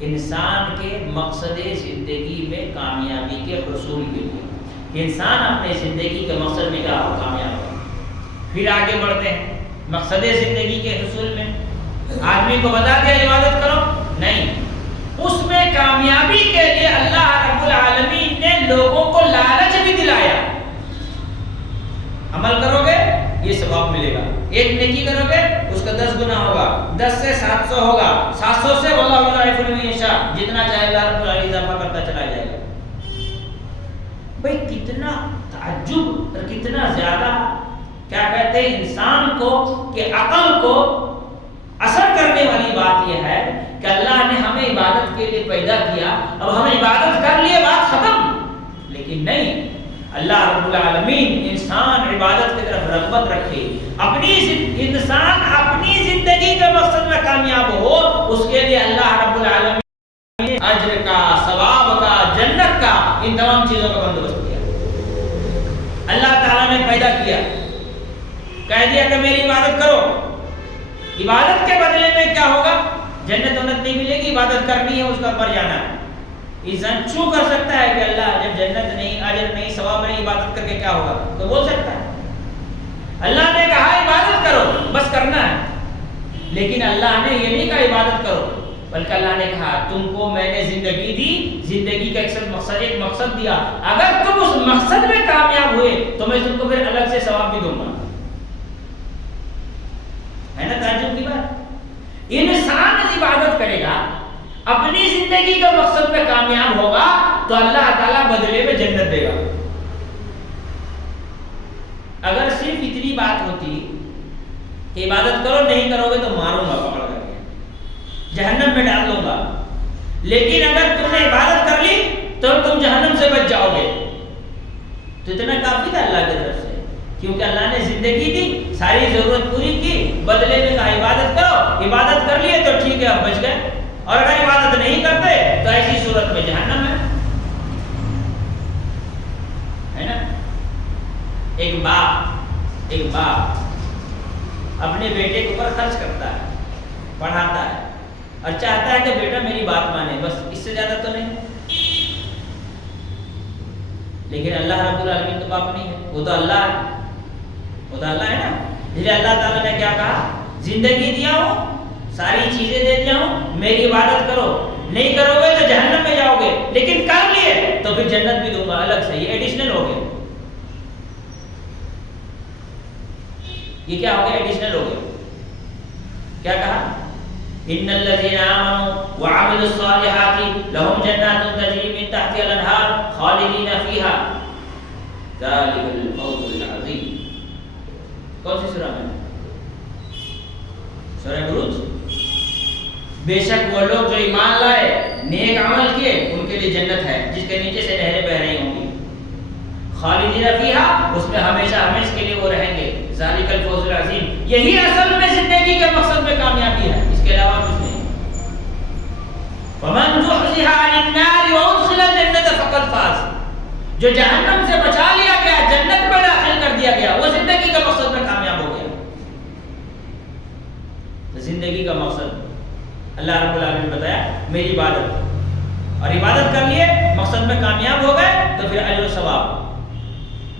انسان کے مقصد زندگی میں کامیابی کے حصول کے لیے. انسان اپنے زندگی کے مقصد میں کیا ہو؟ کامیاب ہو. پھر آگے بڑھتے ہیں مقصد زندگی کے حصول میں. آدمی کو بتا دیا عبادت کرو، نہیں، اس میں کامیابی کے لیے اللہ رب العالمین نے لوگوں کو لالچ بھی دلایا. عمل کرو گے یہ ثواب ملے گا، ایک نیکی کرو گے اس کا 10 گنا ہوگا، 10 سے 700 ہوگا، 700 سے واللہ یضاعف لمن یشاء، جتنا چاہے اللہ رب العالمین اضافہ کرتا چلا جائے گا. بھئی کتنا تعجب اور کتنا زیادہ کیا کہتے ہیں انسان کو کہ عقل کو اثر کرنے والی بات یہ ہے کہ اللہ نے ہمیں عبادت کے لیے پیدا کیا، اب ہم عبادت کر لیے بات ختم. لیکن نہیں، اللہ رب العالمین انسان عبادت کی طرف رغبت رکھے، انسان اپنی زندگی کے مقصد میں کامیاب ہو، اس کے لیے اللہ رب العالمین اجر کا، ثواب کا، جنت کا، ان تمام چیزوں کا بندوبست کیا. اللہ تعالیٰ نے پیدا کیا، کہہ دیا کہ میری عبادت کرو. عبادت کے بدلے میں کیا ہوگا؟ جنت ونت نہیں ملے گی، عبادت کرنی ہے، اس کا پر جانا ہے. انسان چوں کر سکتا ہے کہ اللہ جب جنت نہیں، اجر نہیں، ثواب نہیں، عبادت کر کے کیا ہوگا؟ تو بول سکتا ہے. اللہ نے کہا بس کرنا ہے. لیکن اللہ نے یہ نہیں کہا عبادت کرو، بلکہ اللہ نے کہا تم کو میں نے زندگی دی، زندگی کا ایک مقصد دیا، اگر تم اس مقصد میں کامیاب ہوئے تو میں تم کو پھر الگ سے ثواب بھی دوں گا. ہے نا تعجب کی بات؟ انسان عبادت کرے گا، اپنی زندگی کا مقصد میں کامیاب ہوگا تو اللہ تعالیٰ بدلے میں جنت دے گا. اگر صرف اتنی بات ہوتی کہ عبادت کرو، نہیں کرو گے تو ماروں گا پکڑ کر کے، جہنم میں ڈال دوں گا، لیکن اگر تم نے عبادت کر لی تو تم جہنم سے بچ جاؤ گے، تو اتنا کافی تھا اللہ کی طرف سے. کیونکہ اللہ نے زندگی دی، ساری ضرورت پوری کی، بدلے میں کہا عبادت کرو، عبادت کر لیے تو ٹھیک ہے اب بچ گئے، اور اگر عبادت نہیں کرتے تو ایسی صورت میں جہنم ہے. ہے نا؟ ایک باپ اپنے بیٹے کے اوپر خرچ کرتا ہے، پڑھاتا ہے اور چاہتا ہے کہ بیٹا میری بات مانے، بس اس سے زیادہ تو نہیں. لیکن اللہ رب العالمین تو باپ نہیں ہے، وہ تو اللہ ہے، وہ تو اللہ ہے نا. جسے اللہ تعالیٰ نے کیا کہا، زندگی دیا ہوں، ساری چیزیں دے دیا ہوں، میری عبادت کرو، نہیں کرو گے تو جہنم میں جاؤ گے، لیکن کر لیے تو پھر جنت بھی دوں گا الگ سے. یہ ایڈیشنل ہو گیا. یہ کیا ہو گیا؟ ایڈیشنل ہو گیا. کیا کہا؟ ان الذين امنوا وعملوا الصالحات لهم جنات تجري من تحتها الانهار خالدين فيها ذلك الفوز العظيم. کون سی سورہ میں؟ سورہ بروج. بے شک وہ لوگ جو ایمان لائے، نیک عمل کیے، ان کے لیے جنت ہے جس کے نیچے سے نہریں بہ رہی ہوں گی. خالدین فیہا، اس میں ہمیشہ ہمیشہ کے لیے وہ رہیں گے. ذالک الفوز العظیم، یہی اصل میں زندگی کے مقصد میں کامیابی ہے، اس کے علاوہ کچھ نہیں. فمن زحزح عن النار وادخل الجنة فقد فاز. جو جہنم سے بچا لیا گیا، جنت میں داخل کر دیا گیا، وہ زندگی کا مقصد میں کامیاب ہو گیا. تو زندگی کا مقصد اللہ رب العالمین نے بتایا میری عبادت، اور عبادت کر لیے مقصد میں کامیاب ہو گئے تو پھر اجر و ثواب.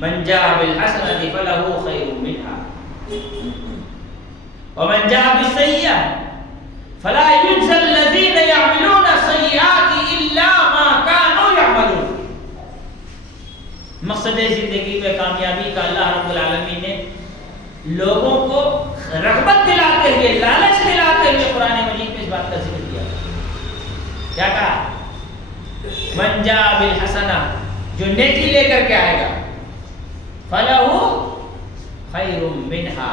من جاء بالحسنة فله خير منها ومن جاء بالسيئة فلا يجزى الذين يعملون السيئات إلا ما كانوا يعملون. مقصد زندگی میں کامیابی کا اللہ رب العالمین نے لوگوں کو رغبت دلاتے ہوئے، لالچ دلاتے ہوئے قرآن مجید میں اس بات کا ذکر کیا. کیا کہا؟ من جاء بالحسنہ، جو نیکی لے کر کے آئے گا، فَلَهُ خَيْرٌ مِّنْهَا،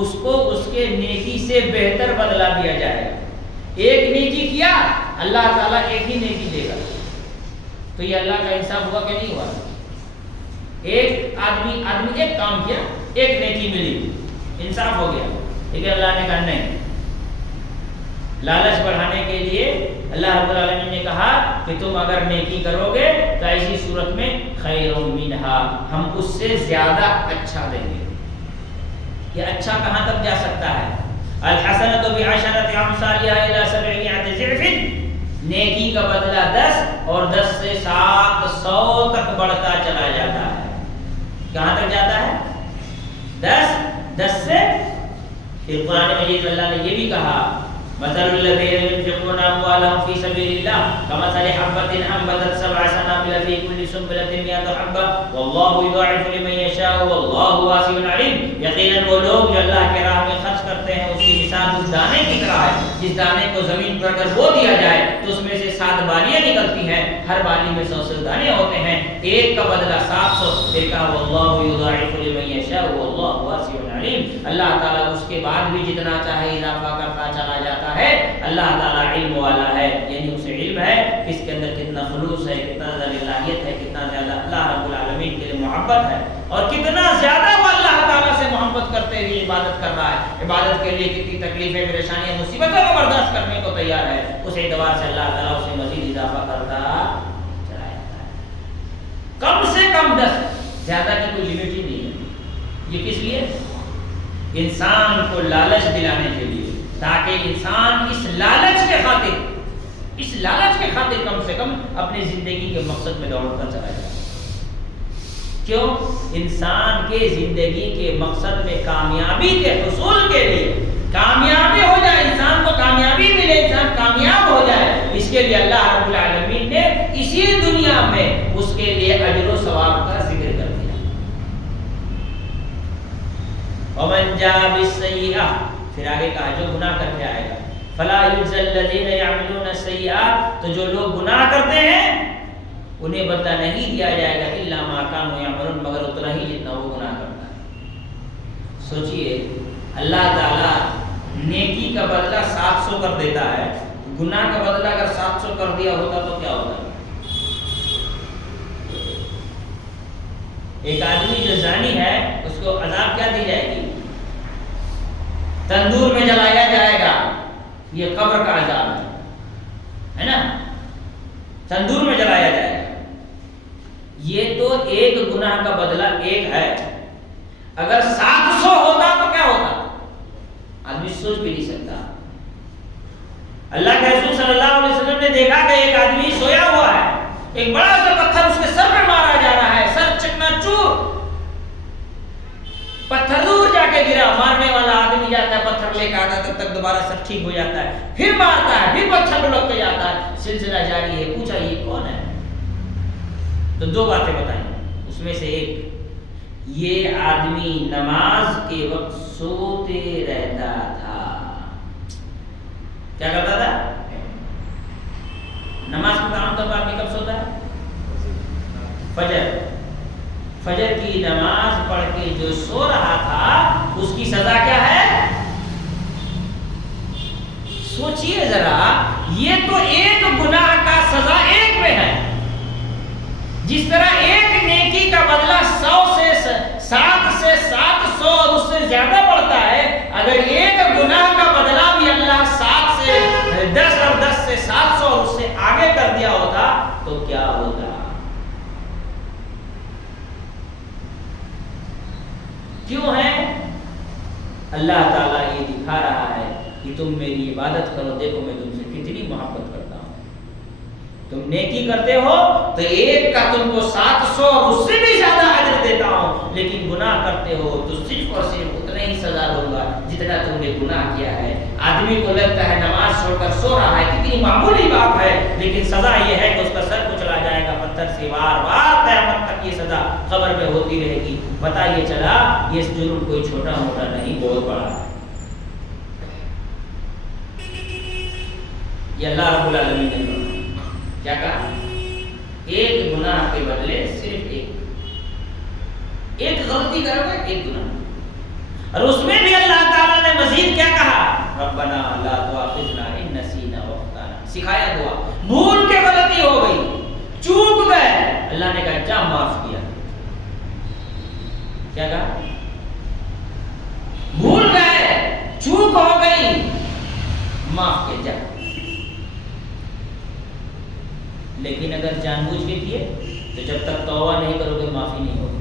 اس کو اس کے نیکی سے بہتر بدلہ دیا جائے گا. ایک نیکی کیا، اللہ تعالیٰ ایک ہی نیکی دے گا. تو یہ اللہ کا انصاف ہوا کہ نہیں ہوا؟ ایک آدمی ایک کام کیا، ایک نیکی ملی، انصاف ہو گیا. لیکن اللہ نے کہا نہیں، لالچ بڑھانے کے لیے اللہ رب العالمین نے کہا کہ تم اگر نیکی کرو گے تو ایسی صورت میں خیر منہا، ہم اس سے زیادہ اچھا دیں گے. یہ اچھا کہاں تک جا سکتا ہے؟ الحسنۃ بعشرۃ امثالها الی 700 ضعف، نیکی کا بدلہ 10 اور 10 سے 700 تک بڑھتا چلا جاتا ہے. کہاں تک جاتا ہے؟ 10 سے. پھر قرآن مجید میں اللہ نے یہ بھی کہا مثل الذين ينفقون اموالهم في سبيل الله كمثل حبة انبتت 7 سنابل في كل سنبلة 100 حبة والله يضاعف لمن يشاء والله واسع عليم. یقینا وہ لوگ جو اللہ کی راہ میں خرچ کرتے ہیں اس کی مثال اس دانے کی طرح ہے جس دانے کو زمین پر اگر بو دیا جائے تو اس میں سے 7 بالیاں نکلتی ہیں، ہر بالی میں 100 دانے ہوتے ہیں، ایک کا بدلہ 700. دیکھا واللہ یضاعف لمن یشاء واللہ واسع علیم. اللہ تعالیٰ اس کے بعد بھی جتنا چاہے اضافہ کرتا چلا جاتا ہے. اللہ تعالیٰ علم والا ہے، یعنی اسے علم ہے کہ اس کے اندر کتنا خلوص ہے، کتنا زیادہ الہیت ہے، کتنا زیادہ اللہ رب العالمین کے لیے محبت ہے، اور کتنا زیادہ وہ اللہ تعالیٰ سے محبت کرتے ہوئے عبادت کر رہا ہے. عبادت کے لیے کتنی تکلیفیں، پریشانیاں، مصیبتوں کو برداشت کرنے کو تیار ہے. اس اعتبار سے اللہ تعالیٰ اسے مزید اضافہ کرتا چلا جاتا ہے. کم سے کم 10، زیادہ کی کوئی لمٹ ہی نہیں ہے. یہ کس لیے؟ انسان کو لالچ دلانے کے لیے، تاکہ انسان اس لالچ کے خاطر کم سے کم اپنی زندگی کے مقصد میں دوڑتا چلا جائے. کیوں؟ انسان کے زندگی کے مقصد میں کامیابی کے حصول کے لیے، کامیابی ہو جائے، انسان کو کامیابی ملے، انسان کامیاب ہو جائے، اس کے لیے اللہ رب العالمین نے اسی دنیا میں اس کے لیے اجر و ثواب کا ذکر کر دیا۔ ومن جاء بالسیئہ، پھر آگے کہا جو گناہ کر کے آئے گا، فلا یجزی الذین یعملون السیئات، تو جو لوگ گناہ کرتے ہیں انہیں بدلہ نہیں دیا جائے گا الا ما کانوا یعملون، مگر اتنا ہی جتنا وہ گناہ کرتا ہے۔ سوچئے اللہ تعالیٰ نیکی کا بدلہ 700 کر دیتا ہے، گناہ کا بدلہ اگر 700 کر دیا ہوتا تو کیا ہوتا؟ ایک آدمی جو زانی ہے اس کو عذاب کیا دی جائے گی؟ تندور میں جلایا جائے گا، یہ قبر کا عذاب ہے نا، تندور میں جلایا جائے گا۔ یہ تو ایک گناہ کا بدلہ ایک ہے، اگر 700 ہوتا تو کیا ہوتا؟ آدمی سوچ بھی نہیں سکتا۔ اللہ کے رسول صلی اللہ علیہ وسلم نے دیکھا کہ ایک آدمی سویا ہوا ہے، ایک بڑا سا پتھر اس کے سر میں مارا جا رہا ہے، سر چکنا چور، پتھر دور جا کے گرا، مارنے والا آدمی جاتا ہے پتھر لے کے آتا ہے، تب تک دوبارہ سر ٹھیک ہو جاتا ہے، پھر مارتا ہے، پھر پتھر لوٹ کے جاتا ہے، سلسلہ جاری ہے۔ پوچھا یہ کون ہے؟ تو دو باتیں بتائیں، اس میں سے ایک، یہ آدمی نماز کے وقت سوتے رہتا تھا۔ کیا کرتا تھا؟ نماز کے عام طور پر آدمی کب سوتا ہے؟ فجر کی نماز پڑھ کے جو سو رہا تھا اس کی سزا کیا ہے؟ سوچئے ذرا، یہ تو ایک گناہ کا سزا ایک میں ہے، جس طرح ایک نیکی کا بدلہ 7 سے 700 اور اس سے زیادہ بڑھتا ہے، اگر ایک گناہ کا بدلہ بھی اللہ 7 سے 10 اور 10 سے 700 اور اس سے آگے کر دیا ہوتا تو کیا ہوتا؟ کیوں ہے؟ اللہ تعالیٰ یہ دکھا رہا ہے کہ تم میری عبادت کرو، دیکھو میں تم سے کتنی محبت کرتا ہوں۔ تم نیکی کرتے ہو تو ایک کا تم کو 700 اور اس سے بھی زیادہ اجر دیتا ہوں، لیکن گناہ کرتے ہو تو صرف اور صرف اتنا ہی سزا دوں گا جتنا تم نے گناہ کیا ہے۔ آدمی کو لگتا ہے نماز چھوڑ کر سو رہا ہے کتنی معمولی بات ہے، لیکن سزا یہ ہے کہ اس کا سر کچلا جائے گا پتھر سے، بار بار قیامت تک یہ سزا قبر میں ہوتی رہے گی۔ پتہ یہ چلا یہ جرم کوئی چھوٹا موٹا نہیں، بہت بڑا ہے۔ یہ اللہ رب العالمین نے کیا کہا؟ ایک گناہ کے بدلے صرف ایک غلطی کرو گے ایک گناہ، اور اس میں بھی اللہ تعالیٰ نے مزید کیا کہا؟ ربنا لا تؤاخذنا ان نسینا واخطانا، سکھایا دعا، بھول کے غلطی ہو گئی، چوک گئے، اللہ نے کہا جا معاف کیا۔ کیا کہا؟ بھول گئے، چوک ہو گئی، معاف کیا جا۔ لیکن اگر جان بوجھ کے کیے تو جب تک توبہ نہیں کرو گے معافی نہیں ہوگی۔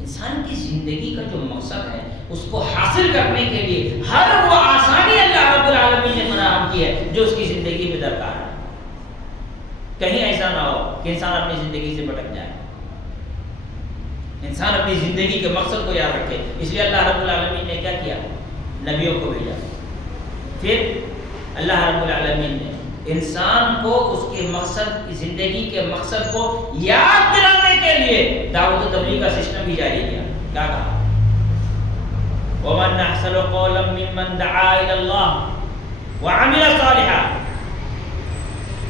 انسان کی زندگی کا جو مقصد ہے اس کو حاصل کرنے کے لیے ہر وہ آسانی اللہ رب العالمین نے فراہم کی ہے جو اس کی زندگی میں درکار ہے۔ کہیں ایسا نہ ہو کہ انسان اپنی زندگی سے بھٹک جائے، انسان اپنی زندگی کے مقصد کو یاد رکھے۔ اس لیے اللہ رب العالمین نے کیا کیا؟ نبیوں کو بھیجا۔ پھر اللہ رب العالمین نے انسان کو اس کے مقصد، زندگی کے مقصد کو یاد دلانے کے لیے دعوت و تبلیغ کا سسٹم بھی جاری کیا۔ کیا کہا؟ وَمَنْ أَحْسَنُ قَوْلًا مِّمَّنْ دَعَا إِلَى اللَّهِ وَعَمِلَ صَالِحًا،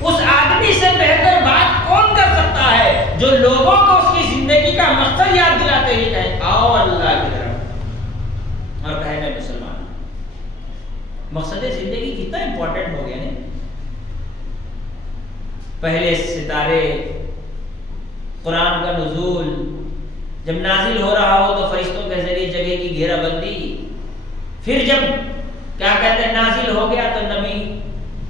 اس آدمی سے بہتر بات کون کر سکتا ہے جو لوگوں کو اس کی زندگی کا مقصد یاد دلاتے ہی کہے آؤ اللہ کی طرف، اور کہے میں مسلمان۔ مقصد زندگی کتنا امپورٹنٹ ہو گیا نہیں؟ پہلے ستارے، قرآن کا نزول، جب نازل ہو رہا ہو تو فرشتوں کے ذریعے جگہ کی گھیرا بندی، پھر جب کیا کہتے ہیں نازل ہو گیا تو نبی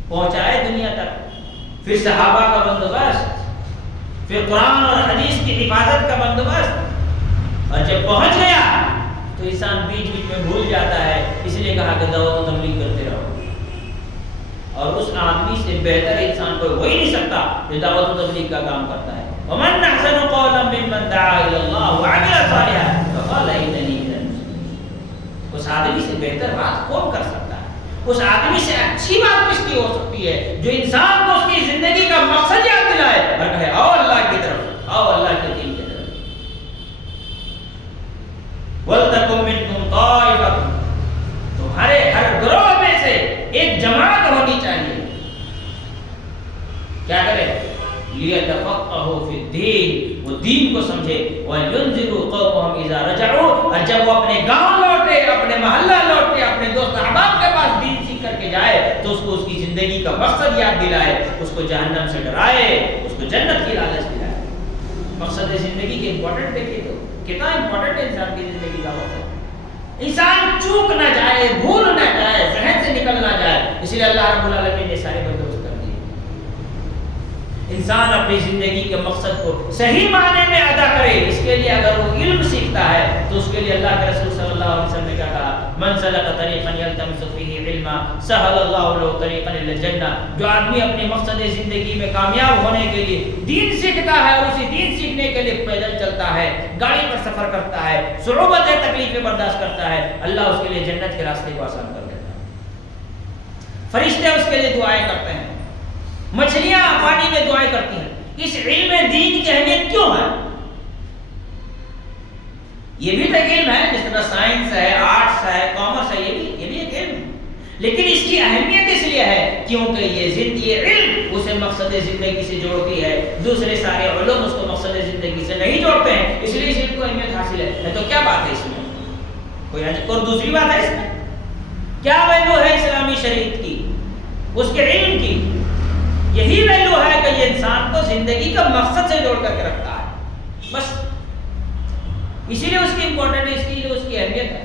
پہنچائے دنیا تک، پھر صحابہ کا بندوبست، پھر قرآن اور حدیث کی حفاظت کا بندوبست، اور جب پہنچ گیا تو انسان بیچ بیچ میں بھول جاتا ہے۔ اس لیے کہا کہ دعوت و تبلیغ کرتے رہو، اور اس آدمی سے بہتر انسان کوئی ہو ہی نہیں سکتا جو دعوت و تبلیغ کا کام کرتا ہے۔ ومن احسن قولا ممن دعا الی اللہ وعمل صالحا وقال اننی من المسلمین. اس آدمی سے بہتر بات کون کر سکتا ہے؟ اس آدمی سے اچھی بات کس کی ہو سکتی ہے جو انسان کو اس کی زندگی کا مقصد یاد دلائے اور کہے آؤ اللہ کی طرف، آؤ اللہ کے دین کی طرف. وَلْتَكُن مِّنكُمْ طَائِفَةٌ، تمہارے ہر گروہ میں سے ایک جماعت ہونی چاہیے. کیا کرے؟ لِيَتَفَقَّهُوا فِي الدِّينِ، وہ دین کو سمجھے. وَلْيُنذِرُوا قَوْمَهُمْ إِذَا رَجَعُوا، اور جب وہ اپنے گاؤں لوٹے، اپنے محلہ لوٹے، اپنے دوست احباب کے پاس دین سیکھ کر کے جائے تو اس کو اس کی زندگی کا مقصد یاد دلائے، اس کو جہنم سے ڈرائے، اس کو جنت کی لالچ دلائے. مقصد زندگی کے امپورٹنٹ دیکھیے تو کتنا امپورٹنٹ ہے انسان کی زندگی کا مقصد. انسان چوک نہ جائے، بھول نہ جائے، ذہن سے نکل نہ جائے. اس لیے اللہ رب العالمین نے سارے بندوبست کر دیے. انسان اپنی زندگی کے مقصد کو صحیح معنی میں ادا کرے. اس کے لیے اگر وہ علم سیکھتا ہے تو اس کے لیے اللہ کے رسول صلی اللہ علیہ وسلم نے کیا کہا؟ من سلک طریقا یلتمس فیہ علما سہل اللہ لہ طریقا الی الجنہ. جو آدمی اپنے مقصد زندگی میں کامیاب ہونے کے لیے دین سیکھتا ہے اور اسی دین سیکھنے کے لیے پیدل چلتا ہے، گاڑی پر سفر کرتا ہے، صعوبتیں تکلیفیں برداشت کرتا ہے، اللہ اس کے لیے جنت کے راستے کو آسان کر دیتا ہے. فرشتے اس کے لیے دعائیں کرتے ہیں، مچھلیاں پانی میں دعائیں کرتی ہیں. اس علم دین کی اہمیت کیوں ہے؟ یہ بھی تو ایک علم ہے، جس طرح سائنس ہے، آرٹس ہے، کامرس ہے، یہ بھی ایک علم ہے. لیکن اس کی اہمیت اس لیے ہے کیونکہ یہ علم اسے مقصد زندگی سے جوڑتی ہے. دوسرے سارے علوم اس کو مقصد زندگی سے نہیں جوڑتے ہیں، اس لیے اس علم کو اہمیت حاصل ہے. تو کیا بات ہے اس میں؟ کوئی دوسری بات ہے اس میں؟ کیا ویلو ہے اسلامی شریعت کی، اس کے علم کی؟ یہی ویلو ہے کہ یہ انسان کو زندگی کا مقصد سے جوڑ کر کے رکھتا ہے، بس. اسی لیے اس کی امپورٹنٹ ہے، اس لیے اس کی اہمیت ہے.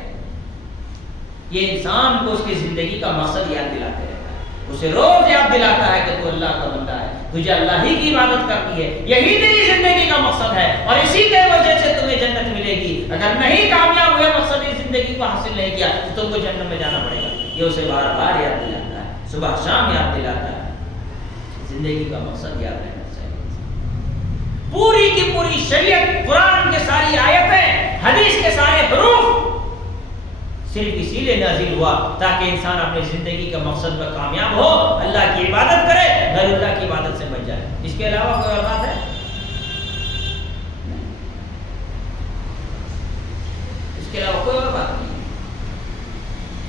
یہ انسان کو اس کی زندگی کا مقصد یاد دلاتے رہتا ہے، اسے روز یاد دلاتا ہے کہ تو اللہ کا بندہ ہے، تجھے اللہ ہی کی عبادت کرتی ہے، یہی تیری زندگی کا مقصد ہے اور اسی کی وجہ سے تمہیں جنت ملے گی. اگر نہیں کامیاب ہوئے، مقصد زندگی کو حاصل نہیں کیا تو تم کو جنت میں جانا پڑے گا. یہ اسے بار بار یاد دلاتا ہے، صبح شام یاد دلاتا ہے. زندگی کا مقصد یاد رہنا چاہیے. پوری کی پوری شریعت، قرآن کے ساری آیتیں، حدیث کے سارے حروف صرف اسی لیے نازل ہوا تاکہ انسان اپنی زندگی کا مقصد پر کامیاب ہو، اللہ کی عبادت کرے، غیر اللہ کی عبادت سے بچ جائے. اس کے علاوہ کوئی اور بات ہے؟ اس کے علاوہ کوئی اور بات نہیں.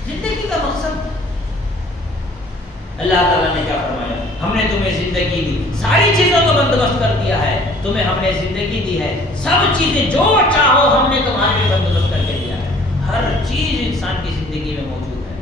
زندگی کا مقصد اللہ تعالیٰ نے کیا فرمایا؟ ہم نے تمہیں زندگی دی، ساری چیزوں کا بندوبست کر دیا ہے، تمہیں ہم نے زندگی دی ہے، سب چیزیں جو چاہو ہم نے تمہارے لیے بندوبست کر کے دیا ہے. ہر چیز انسان کی زندگی میں موجود ہے.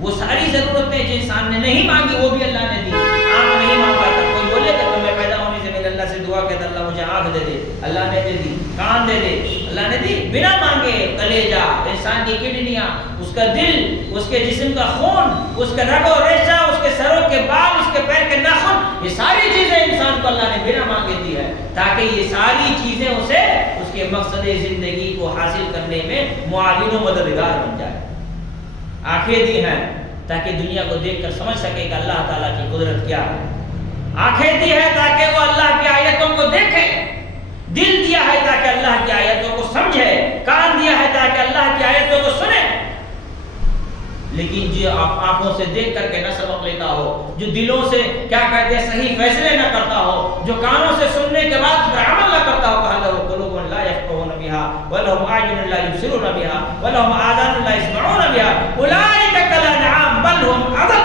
وہ ساری ضرورتیں جو انسان نے نہیں مانگی وہ بھی اللہ نے دی. آنکھ نہیں مانگ پاتا، کوئی بولے کہ میں پیدا ہونے سے پہلے اللہ سے دعا کہتا اللہ مجھے آنکھ دے دے، اللہ نے دے دی. کان دے دے، اللہ نے دی بنا مانگے. کلیجہ، انسان کی کڈنیاں، اس کا دل، اس کے جسم کا خون، اس کا رگ و ریشہ، اس کے سروں کے بال، اس کے پیر کے ناخن، یہ ساری چیزیں انسان کو اللہ نے بنا مانگے دی ہے تاکہ یہ ساری چیزیں اسے اس کے مقصد زندگی کو حاصل کرنے میں معاون و مددگار بن جائے. آنکھیں دی ہیں تاکہ دنیا کو دیکھ کر سمجھ سکے کہ اللہ تعالیٰ کی قدرت کیا ہے. آنکھیں دی ہے تاکہ وہ اللہ کی آیتوں کو دیکھے. دل دیا ہے تاکہ اللہ کی آیتوں کو سمجھے. کان دیا ہے تاکہ اللہ کی آیتوں کو سنے. لیکن جو آپ آنکھوں سے دیکھ کر کے نہ سبق لیتا ہو، جو دلوں سے کیا کہتے ہیں صحیح فیصلے نہ کرتا ہو، جو کانوں سے سننے کے بعد پر عمل نہ کرتا ہو، کہا لہو قلوب لا یفقهون بها ولہم اعین لا یبصرون بها ولہم آذان لا یسمعون بها اولئک کالانعام بل هم اضل.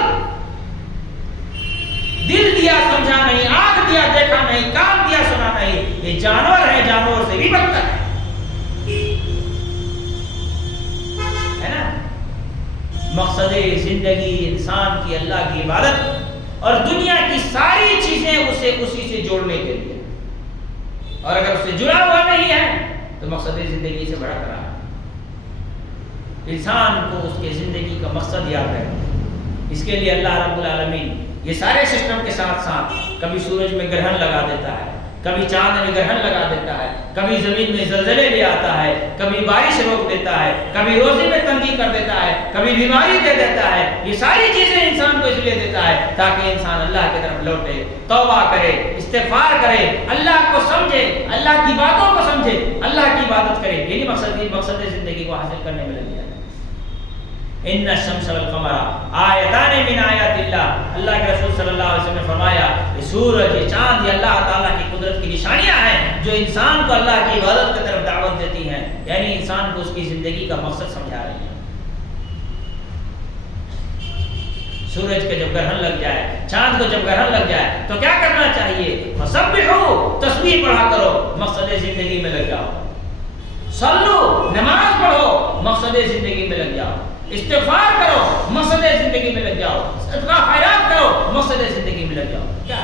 دل دیا سمجھا نہیں، آنکھ دیا دیکھا نہیں، کان دیا سنا نہیں، یہ جانور ہے، جانور سے بھی بدتر ہے. مقصد زندگی انسان کی اللہ کی عبادت اور دنیا کی ساری چیزیں اسے اسی سے جوڑنے کے لیے، اور اگر اس سے جڑا ہوا نہیں ہے تو مقصد زندگی سے بڑا کرا ہے. انسان کو اس کے زندگی کا مقصد یاد ہے. اس کے لیے اللہ رب العالمین یہ سارے سسٹم کے ساتھ ساتھ کبھی سورج میں گرہن لگا دیتا ہے، کبھی چاند میں گرہن لگا دیتا ہے، کبھی زمین میں زلزلے لے آتا ہے، کبھی بارش روک دیتا ہے، کبھی روزی میں تنگی کر دیتا ہے، کبھی بیماری دے دیتا ہے۔ یہ ساری چیزیں انسان کو اس لیے دیتا ہے تاکہ انسان اللہ کی طرف لوٹے، توبہ کرے، استغفار کرے، اللہ کو سمجھے، اللہ کی باتوں کو سمجھے، اللہ کی عبادت کرے۔ یہی مقصد زندگی کو حاصل کرنے میں لگ جائے۔ ان الشمس والقمر آیتان من آیات اللہ، اللہ کے رسول صلی اللہ علیہ وسلم نے فرمایا کہ سورج، چاند یہ اللہ تعالیٰ کی قدرت کی نشانیاں ہیں جو انسان کو اللہ کی عبادت کی طرف دعوت دیتی ہیں، یعنی انسان کو اس کی زندگی کا مقصد سمجھا رہی ہیں۔ سورج کے جب گرہن لگ جائے، چاند کو جب گرہن لگ جائے تو کیا کرنا چاہیے؟ فسبحوا، تسبیح پڑھا کرو، مقصد زندگی میں لگ جاؤ۔ صلو، نماز پڑھو، مقصد زندگی میں لگ جاؤ۔ استغفار کرو، مقصد زندگی میں لگ جاؤ۔ صدقہ خیرات کرو، مقصد زندگی میں لگ جاؤ۔ کیا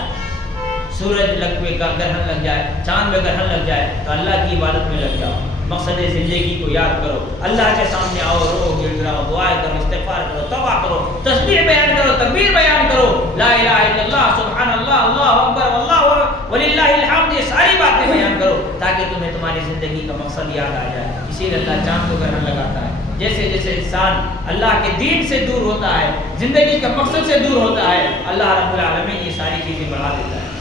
سورج گرہن لگ جائے، چاند میں گرہن لگ جائے تو اللہ کی عبادت میں لگ جاؤ، مقصد زندگی کو یاد کرو، اللہ کے سامنے آؤ، رو گڑ گڑاؤ، دعائیں کرو، استغفار کرو، توبہ کرو، تسبیح بیان کرو، تکبیر بیان کرو، لا الہ الا اللہ، سبحان اللہ، اللہ اکبر، واللہ وللہ الحمد، یہ ساری باتیں بیان کرو تاکہ تمہیں تمہاری زندگی کا مقصد یاد آ جائے۔ اسی لیے اللہ چاند کو گرہن لگاتا ہے۔ جیسے جیسے انسان اللہ کے دین سے دور ہوتا ہے، زندگی کے مقصد سے دور ہوتا ہے، اللہ رب العالمین یہ ساری چیزیں بڑھا دیتا ہے۔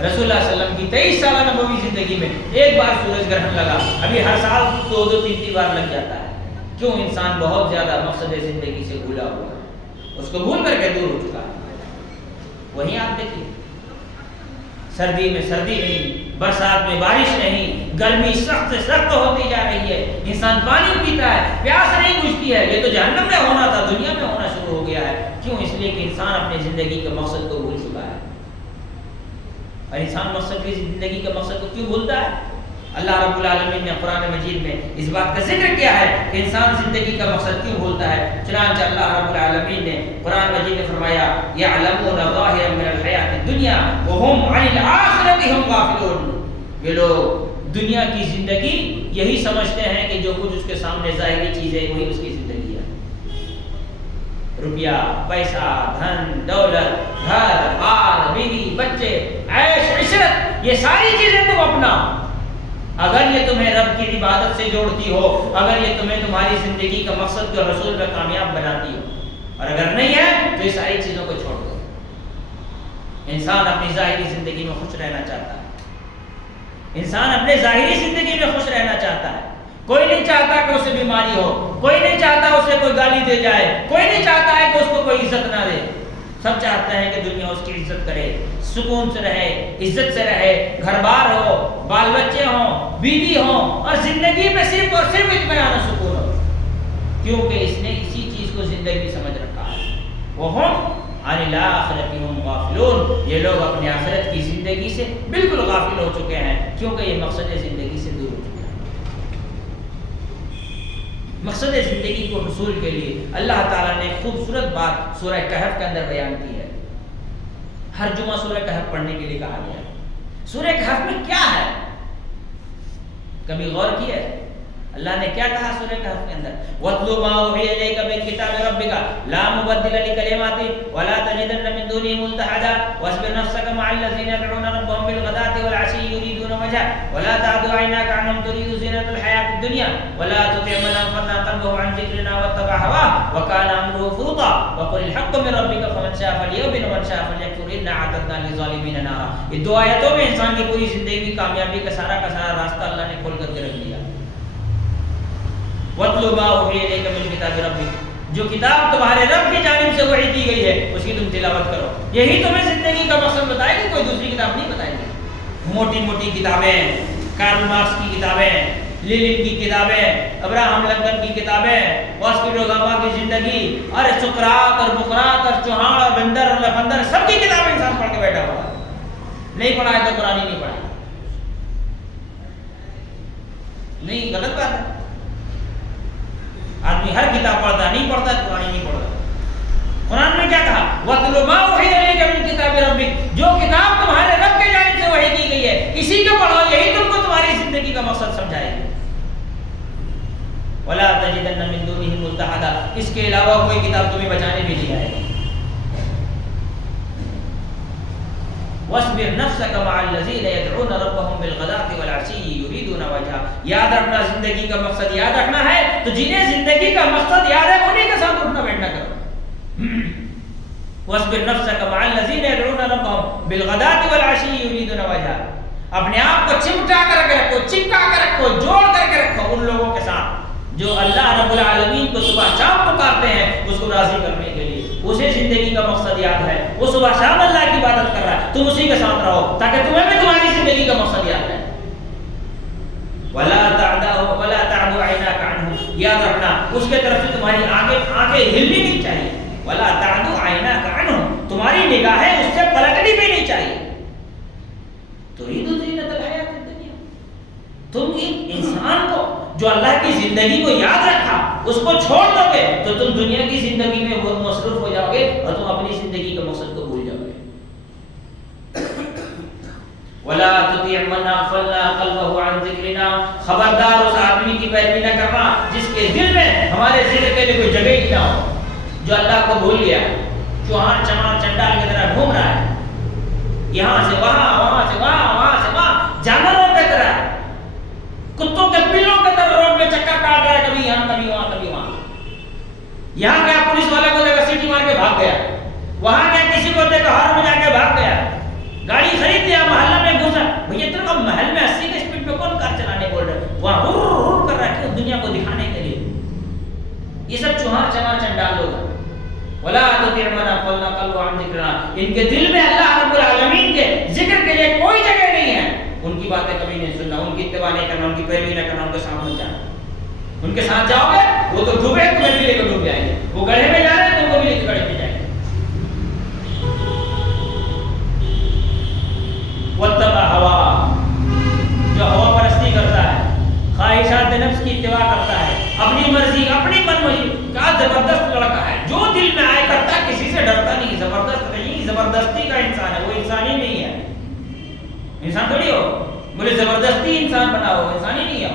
رسول اللہ صلی اللہ علیہ وسلم کی 23 سالہ نبوی زندگی میں ایک بار سورج گرہن لگا، ابھی ہر سال 2-3 بار لگ جاتا ہے۔ کیوں؟ انسان بہت زیادہ مقصد زندگی سے بھولا ہوا ہے، اس کو بھول کر کے دور ہو چکا ہے۔ وہیں آپ دیکھیے، سردی میں سردی نہیں، برسات میں بارش نہیں، گرمی سخت سے سخت ہوتی جا رہی ہے، انسان پانی پیتا ہے، پیاس نہیں بجھتی ہے۔ یہ تو جہنم میں ہونا تھا، دنیا میں ہونا شروع ہو گیا ہے۔ کیوں؟ اس لیے کہ انسان اپنے زندگی کے مقصد کو بھول چکا ہے۔ اور انسان مقصد کی زندگی کے مقصد کو کیوں بھولتا ہے؟ اللہ رب العالمین نے قرآن مجید میں اس بات کا ذکر کیا ہے کہ انسان زندگی کا مقصد کیوں بھولتا ہے۔ چنانچہ اللہ رب العالمین نے قرآن مجید میں فرمایا یعلمون ظاہرا من الحیات الدنیا وهم عن الآخرۃ هم غافلون۔ یہ لوگ دنیا کی زندگی یہی سمجھتے ہیں کہ جو کچھ اس کے سامنے ظاہری چیز ہے وہی اس کی زندگی ہے۔ روپیہ، پیسہ، دھن، دولت، گھر، بار، بیوی، بچے، عیش عشرت، یہ ساری چیزیں تم اپناؤ۔ اگر یہ تمہیں رب کی عبادت سے جوڑتی ہو، اگر یہ تمہیں تمہاری زندگی کا مقصد کے رسول میں کامیاب بناتی ہو، اور اگر نہیں ہے تو یہ ساری چیزوں کو چھوڑ دو۔ انسان اپنی ظاہری زندگی میں خوش رہنا چاہتا ہے، انسان اپنے ظاہری زندگی میں خوش رہنا چاہتا ہے۔ کوئی نہیں چاہتا کہ اسے بیماری ہو، کوئی نہیں چاہتا اسے کوئی گالی دے جائے، کوئی نہیں چاہتا ہے کہ اس کو کوئی عزت نہ دے۔ سب چاہتے ہیں کہ دنیا اس کی عزت کرے، سکون سے رہے، عزت سے رہے، گھر بار ہو، بال بچے ہوں، بیوی ہوں، اور زندگی میں صرف اور صرف اطمینان و سکون ہو، کیونکہ اس نے اسی چیز کو زندگی سمجھ رکھا ہے۔ وَهُمْ عَنِ الْآخِرَةِ هُمْ غَافِلُونَ، یہ لوگ اپنے آخرت کی زندگی سے بالکل غافل ہو چکے ہیں، کیونکہ یہ مقصد زندگی سے دور ہو چکے ہیں۔ مقصد زندگی کو حصول کے لیے اللہ تعالیٰ نے ایک خوبصورت بات سورہ کہف کے اندر بیان کی ہے۔ ہر جمعہ سورہ کہف پڑھنے کے لیے کہا گیا ہے۔ سورہ کہف میں کیا ہے؟ کبھی غور کیا ہے اللہ نے کیا کہا سورہ کہف کے اندر؟ وَاتْلُ مَا أُوحِيَ إِلَيْكَ مِنْ كِتَابِ رَبِّكَ لَا مُبَدِّلَ لِكَلِمَاتِهِ وَلَا تَجِدَنَّ مِنْ دُونِهِ مُلْتَحَدًا وَاصْبِرْ نَفْسَكَ مَعَ الَّذِينَ يَدْعُونَ رَبَّهُمْ بِالْغَدَاةِ وَالْعَشِيِّ يُرِيدُونَ وَجْهَهُ وَلَا تَعْدُ عَيْنَاكَ عَنْهُمْ تُرِيدُ زِينَةَ الْحَيَاةِ الدُّنْيَا وَلَا تُطِعْ مَنْ أَغْفَلْنَا قَلْبَهُ عَنْ ذِكْرِنَا وَاتَّبَعَ هَوَاهُ وَكَانَ أَمْرُهُ فُرُطًا وَقُلِ الْحَقُّ مِنْ رَبِّكَ فَمَنْ شَاءَ فَلْيُؤْمِنْ وَمَنْ شَاءَ فَلْيَكْفُرْ إِنَّا أَعْتَدْنَا لِلظَّالِمِينَ نَارًا۔ یہ دو آیتوں میں انسان کی پوری زندگی کی کامیابی کا سارا راستہ اللہ نے کھول کر کے رکھ دیا۔ وَاتْلُ مَا أُوحِيَ إِلَيْكَ مِنْ كِتَابِ رَبِّكَ، جو کتاب تمہارے رب کی جانب سے وحی کی گئی ہے اس کی تم تلاوت کرو۔ یہی تمہیں زندگی کا مقصد بتائے گی، کوئی دوسری کتاب نہیں بتائے گی۔ موٹی موٹی کتابیں، کارل مارکس کی کتابیں، لینن کی کتابیں، ابراہم لنکن کی کتابیں، واسکو گاما کی زندگی، اور سقراط اور بقراط اور چوہان اور بندر اور لفندر، سب کی کتابیں انسان پڑھ کے بیٹھا ہوا ہے۔ نہیں پڑھا ہے تو قرآن ہی نہیں پڑھا، نہیں، غلط بات ہے۔ آدمی ہر کتاب پڑھتا ہے، نہیں پڑھتا ہے قرآن نہیں پڑھتا۔ قرآن میں کیا کہا؟ وَاتْلُ مَا أُوحِيَ إِلَيْكَ مِنْ كِتَابِ رَبِّكَ، جو کتاب تمہارے رب کی جانب سے وحی کی گئی ہے اسی کو پڑھو، یہی تم کو تمہاری زندگی کا مقصد سمجھائے گی۔ وَلَا تَجِدَنَّ مِن دُونِهِ مُلْتَحَدًا، اس کے علاوہ کوئی کتاب تمہیں بچانے بھی نہیں آئے گی۔ وَاصْبِرْ نَفْسَكَ مَعَ الَّذِينَ يَدْعُونَ رَبَّهُمْ بِالْغَدَاةِ وَالْعَشِيِّ يُرِيدُونَ وَجْهَهُ. یاد رکھنا زندگی کا مقصد یاد رکھنا ہے تو جنہیں زندگی کا مقصد یاد ہے انہیں کے ساتھ اٹھنا بیٹھنا کرو. وَاصْبِرْ نَفْسَكَ مَعَ الَّذِينَ يَدْعُونَ رَبَّهُمْ بِالْغَدَاةِ وَالْعَشِيِّ يُرِيدُونَ وَجْهَهُ. اپنے آپ کو چمٹا کر کے رکھو, چپکا کر رکھو, جوڑ کر کے رکھو ان لوگوں کے ساتھ جو اللہ رب العالمین کو صبح شام پکارتے ہیں اس کو راضی کرنے کے لیے. اسے زندگی کا مقصد یاد ہے, وہ صبح شام اللہ کی عبادت کر رہا ہے, تم اسی کے ساتھ رہو تاکہ تمہیں بھی تمہاری زندگی کا مقصد یاد رہے. وَلَا تَعْدُ عَيْنَاكَ عَنْهُ. یاد رکھنا اس کے طرف سے تمہاری آنکھیں ہلنی نہیں چاہیے. وَلَا تَعْدُ عَيْنَاكَ عَنْهُ. تمہاری نگاہیں اس سے پلٹنی بھی نہیں چاہیے. تُرِيدُ زِينَةَ الْحَيَاةِ الدُّنْيَا. تم ایک انسان کو جو اللہ کی زندگی کو یاد رکھا اس کو چھوڑ دو گے تو تم دنیا کی زندگی میں بہت مصروف ہو جاؤ گے اور تم اپنی زندگی کے مقصد کو بھول جاؤ گے. وَلَا تُطِعْ مَنْ أَغْفَلْنَا قَلْبَهُ عَنْ ذِكْرِنَا. خبردار اس آدمی کی پیروی نہ کرنا جس کے دل میں ہمارے ذکر کے لیے کوئی جگہ ہی نہ ہو, جو اللہ کو بھول گیا, چوہان چمار چنڈال کی طرح گھوم رہا ہے, یہاں سے وہاں, وہاں سے وہاں, وہاں سے وہاں, جانوروں کی طرح, کتوں کے پلوں کی طرح روڈ میں چکر کاٹ رہا ہے, کبھی یہاں کبھی وہاں کبھی وہاں. یہاں گیا پولیس والے کو دیکھا سیٹی مار کے بھاگ گیا, وہاں گیا کسی کو دیکھا ہار میں جا کے بھاگ گیا, گاڑی خرید لیا, محلہ میں گھسا. بھیا تیرے کو محل میں 80 کی اسپیڈ پہ کون کار چلانے بول رہا ہے, وہاں ہر کر رہا ہے کہ دنیا کو دکھانے کے لیے. یہ سب چوہان چمار چنڈال لوگ ہیں. وَلَا تُطِعْ مَنْ أَغْفَلْنَا قَلْبَهُ عَنْ ذِكْرِنَا. ان کے دل میں اللہ رب العالمین کے ذکر کے لیے کوئی جگہ نہیں ہے. ان کی باتیں کبھی نہیں سننا, ان کی اتباع نہیں کرنا, ان کی پیروی نہ کرنا, ان کے سامنے جانا. ان کے ساتھ جاؤ گے وہ تو ڈوبے تمہیں بھی لے کے ڈوب جائیں گے, وہ گڑھے میں جا رہے ہیں تم کو بھی لے کے گڑھے میں جائیں گے. وَاتَّبَعْ هَوَاهُ. جو ہوا پرستی کرتا ہے, خواہشات نفس کی اتباع کرتا ہے, اپنی مرضی اپنی من مرضی کا زبردست لڑکا ہے, جو دل میں آئے کرتا ہے, کسی سے ڈرتا نہیں, زبردست نہیں, زبردستی کا انسان ہے, وہ انسان ہی نہیں ہے. انسان تھوڑی ہو بولے زبردستی انسان بنا ہو, انسان ہی نہیں ہے.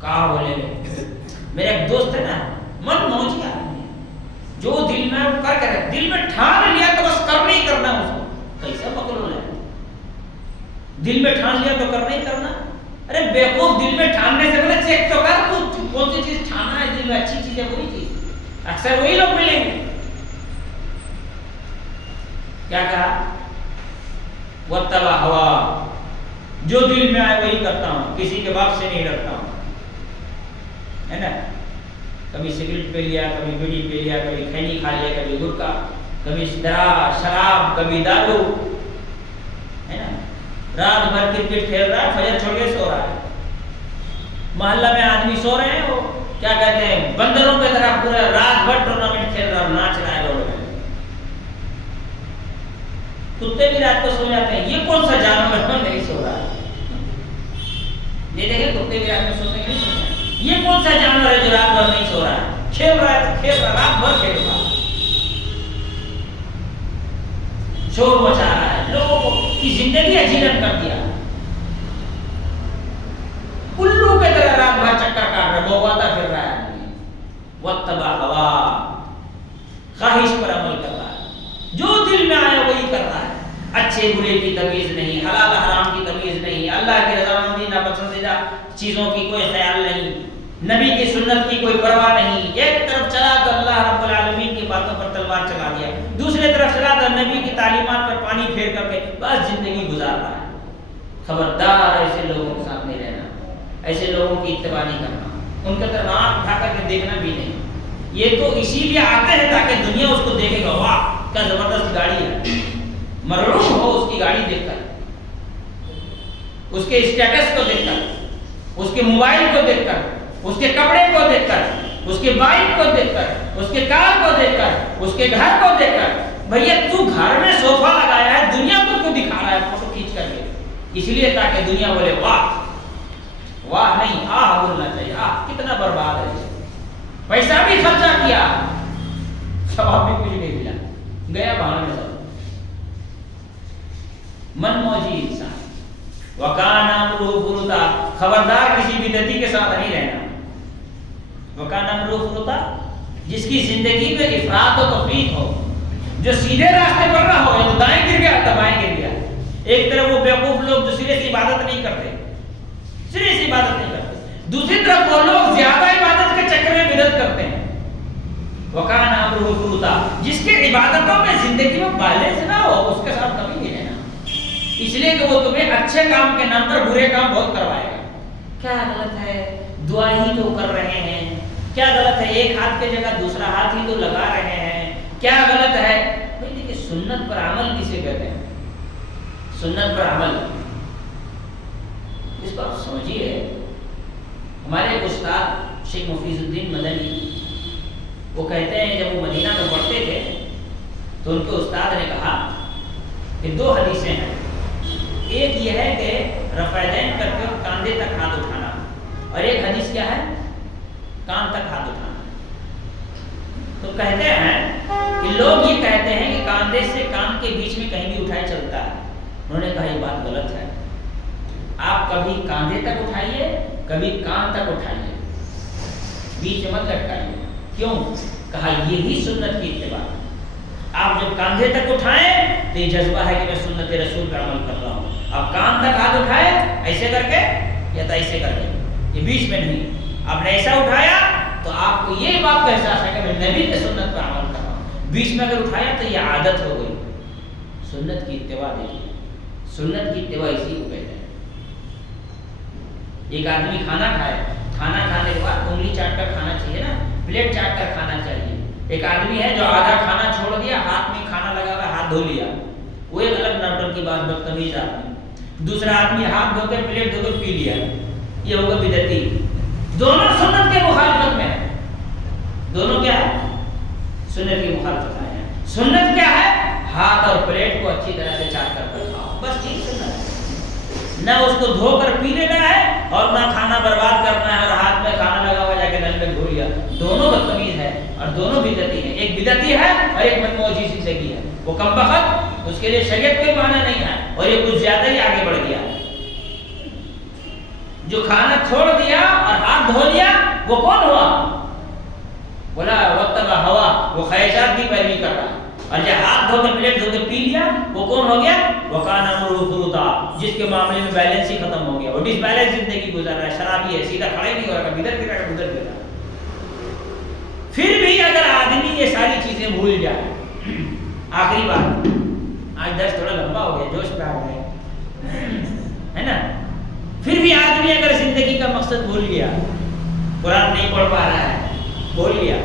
کہا بولے میرے ایک دوست ہے نا, من موجی آدمی, جو دل میں کر کے دل میں ٹھان لیا تو بس کرنا ہی کرنا. اس کو کیسا مقلول ہے, دل میں ٹھان لیا تو کرنا ہی کرنا. ارے بیوقوف, دل میں ٹھاننے سے پہلے چیک تو کر تو کون سی چیز ٹھانا ہے دل میں, اچھی چیز ہے وہی چیز. اکثر وہی لوگ ملیں گے. کیا کہا؟ وَاتَّبَعْ هَوَاهُ. جو دل میں آئے وہی کرتا ہوں, کسی کے باپ سے نہیں ڈرتا ہوں, ہے نا. کبھی سگریٹ پی لیا, کبھی بیڑی پی لیا, کبھی کھینی کھا لیا, کبھی گٹکا, کبھی شراب, کبھی دارو, ہے نا. رات بھر کرکٹ کھیل رہا ہے, فجر چھوڑ کے سو رہا ہے. محلہ میں آدمی سو رہے ہیں, وہ کیا کہتے ہیں بندروں کی طرح پورا رات بھر ٹورنامنٹ کھیل رہا ہے, ناچ رہا ہے روڈ میں. کتے بھی رات کو سو جاتے ہیں, یہ کون سا جانور نہیں سو رہا ہے. یہ دیکھیں کتے بھی رات میں سوتے ہیں, نہیں سوتے ہیں. یہ کون سا جانور ہے جو رات بھر نہیں سو رہا ہے, کھیل رہا ہے, کھیل رہا, رات بھر کھیل رہا, شور مچا رہا ہے, لوگوں کی زندگی اجیرن کر دیا. الو کی طرح رات بھر چکر کاٹ رہا ہے, بہواتا پھر رہا ہے. وَاتَّبَعْ هَوَاهُ. خواہش پر عمل کر رہا ہے, جو دل میں آیا وہی کر رہا ہے. اچھے برے کی تمیز نہیں, حلال حرام کی تمیز نہیں, اللہ کی رضامندی ناپسندیدہ چیزوں کی کوئی خیال نہیں, نبی کی سنت کی کوئی پرواہ نہیں. ایک طرف چلا تو اللہ رب العالمین کی باتوں پر تلوار چلا دیا, دوسرے طرف چلا تو نبی کی تعلیمات پر پانی پھیر کر کے بس زندگی گزار رہا ہے. خبردار ایسے لوگوں کے ساتھ نہیں رہنا, ایسے لوگوں کی اتباع نہیں کرنا, ان کا طرف آنکھ اٹھا کر کے دیکھنا بھی نہیں. یہ تو اسی لیے آتے ہیں تاکہ دنیا اس کو دیکھے گا, واہ کیا زبردست گاڑی ہے, مرعوب ہو اس کی گاڑی دیکھ کر, اس کے اسٹیٹس کو دیکھ کر, اس کے موبائل کو دیکھ کر, اس کے کپڑے کو دیکھ کر, اس کے بائک کو دیکھ کر, اس کے کار کو دیکھ کر, اس کے گھر کو دیکھ کر. بھیا تو گھر میں صوفہ لگایا ہے, دنیا کو کیوں دکھا رہا ہے فوٹو کھینچ کر کے؟ اس لیے تاکہ دنیا بولے واہ, واہ نہیں آہ بولنا چاہیے, آہ کتنا برباد ہے, پیسہ بھی خرچہ کیا, ثواب بھی کچھ نہیں ملا, گیا بہانے میں سب. من موجی انسان. وَكَانَ أَمْرُهُ فُرُطًا. خبردار کسی بدعتی کے ساتھ نہیں رہنا. وَكَانَ أَمْرُهُ فُرُطًا, جس کی زندگی میں افراط و تفریط ہو, جو سیدھے راستے پر نہ ہو، تو دائیں گر گیا تو بائیں گر گیا۔ ایک طرف وہ بیوقوف لوگ جو سرے سے عبادت نہیں کرتے، سرے سے عبادت نہیں کرتے، دوسری طرف وہ لوگ زیادہ عبادت کے چکر میں بدعت کرتے ہیں۔ وَكَانَ أَمْرُهُ فُرُوطًا، جس کے عبادتوں میں زندگی میں بیلنس نہ ہو، اس کے ساتھ کبھی نہیں رہنا، اس لیے کہ وہ تمہیں اچھے کام کے نام پر برے کام بہت کروائے گا۔ کیا غلط ہے؟ دعا ہی تو کر رہے ہیں۔ کیا غلط ہے؟ ایک ہاتھ کی جگہ دوسرا ہاتھ ہی تو لگا رہے ہیں۔ کیا غلط ہے؟ بھائی دیکھیے، سنت پر عمل کسے کہتے ہیں؟ سنت پر عمل، اس کو آپ سمجھیے۔ ہمارے ایک استاد شیخ مفیظ الدین مدنی، وہ کہتے ہیں جب وہ مدینہ میں پڑھتے تھے تو ان کے استاد نے کہا کہ دو حدیثیں ہیں، ایک یہ ہے کہ رفع دین کرتے وقت کاندھے تک ہاتھ اٹھانا، اور ایک حدیث کیا ہے؟ کان تک ہاتھ اٹھانا۔ تو کہتے ہیں کہ لوگ یہ کہتے ہیں کہ کاندھے سے کان کے بیچ میں کہیں بھی اٹھائے چلتا ہے۔ انہوں نے کہا یہ بات غلط ہے، آپ کبھی کاندھے تک اٹھائیے، کبھی کان تک اٹھائیے، بیچ میں مت لٹکائیے۔ کیوں؟ کہا یہی سنت کی اتباع۔ آپ جب کاندھے تک اٹھائیں تو یہ جذبہ ہے کہ میں سنت رسول پہ عمل کر رہا ہوں۔ اب کان تک ہاتھ اٹھائے ایسے کر کے یا تو ایسے کر کے، یہ بیچ میں نہیں۔ آپ نے ایسا اٹھایا تو آپ کو یہ بات کا احساس ہے کہ میں نبی کی سنت پہ عمل کر رہا ہوں۔ بیچ میں اگر اٹھایا تو یہ عادت ہو گئی۔ سنت کی اتباع دیکھیے، سنت کی اتباع اسی کو کہتے ہیں۔ ایک آدمی کھانا کھائے، کھانا کھانے کے بعد انگلی چاٹ کر کھانا چاہیے نا، پلیٹ چاٹ کر کھانا چاہیے۔ ایک آدمی ہے جو آدھا کھانا چھوڑ دیا، ہاتھ میں کھانا لگا ہوا، ہاتھ دھو لیا، وہ ایک الگ نوٹن کی بات، بدتمیز آدمی۔ دوسرا آدمی ہاتھ دھو کر پلیٹ دھو کر پی لیا، یہ ہوگا بدعتی۔ دونوں سنت کے مخالفت میں ہے، دونوں کیا ہے؟ سنت کی مخالفت میں ہے۔ سنت کیا ہے؟ ہاتھ اور پلیٹ کو اچھی طرح سے چاٹ کر کھاؤ، بس یہی سنت ہے۔ نہ اس کو دھو کر پی لینا ہے اور نہ کھانا برباد کرنا ہے اور ہاتھ میں کھانا لگا ہوا جا کے نل میں دھو لیا۔ دونوں بدتمیز ہے اور دونوں بدعتی ہیں۔ ایک بدعتی ہے اور ایک متموجی زندگی ہے۔ وہ کم بخت، اس کے لیے شریعت کوئی معنی نہیں ہے، اور یہ کچھ زیادہ ہی آگے بڑھ گیا۔ جو کھانا چھوڑ دیا اور ہاتھ دھو لیا وہ کون ہوا؟ بولا وتبع ہوا، وہ خواہشات کی پیروی کر رہا ہے۔ اور جب ہاتھ دھو کر پلیٹ دھو کر پی لیا وہ کون ہو گیا؟ وَكَانَ أَمْرُهُ فُرُوطًا، جس کے معاملے میں بیلنس ہی ختم ہو گیا، وہ ڈس بیلنس زندگی گزر رہا ہے، شرابی ہے، سیدھا کھڑا ہی نہیں ہو رہا، ادھر گر رہا ادھر گر رہا۔ پھر بھی اگر آدمی یہ ساری چیزیں بھول جائے، آخری بات، آج درس تھوڑا لمبا ہو گیا، جوش پہ آ گئے، ہے نا؟ پھر بھی آدمی اگر زندگی کا مقصد بھول گیا، قرآن نہیں پڑھ پا رہا ہے، بھول گیا،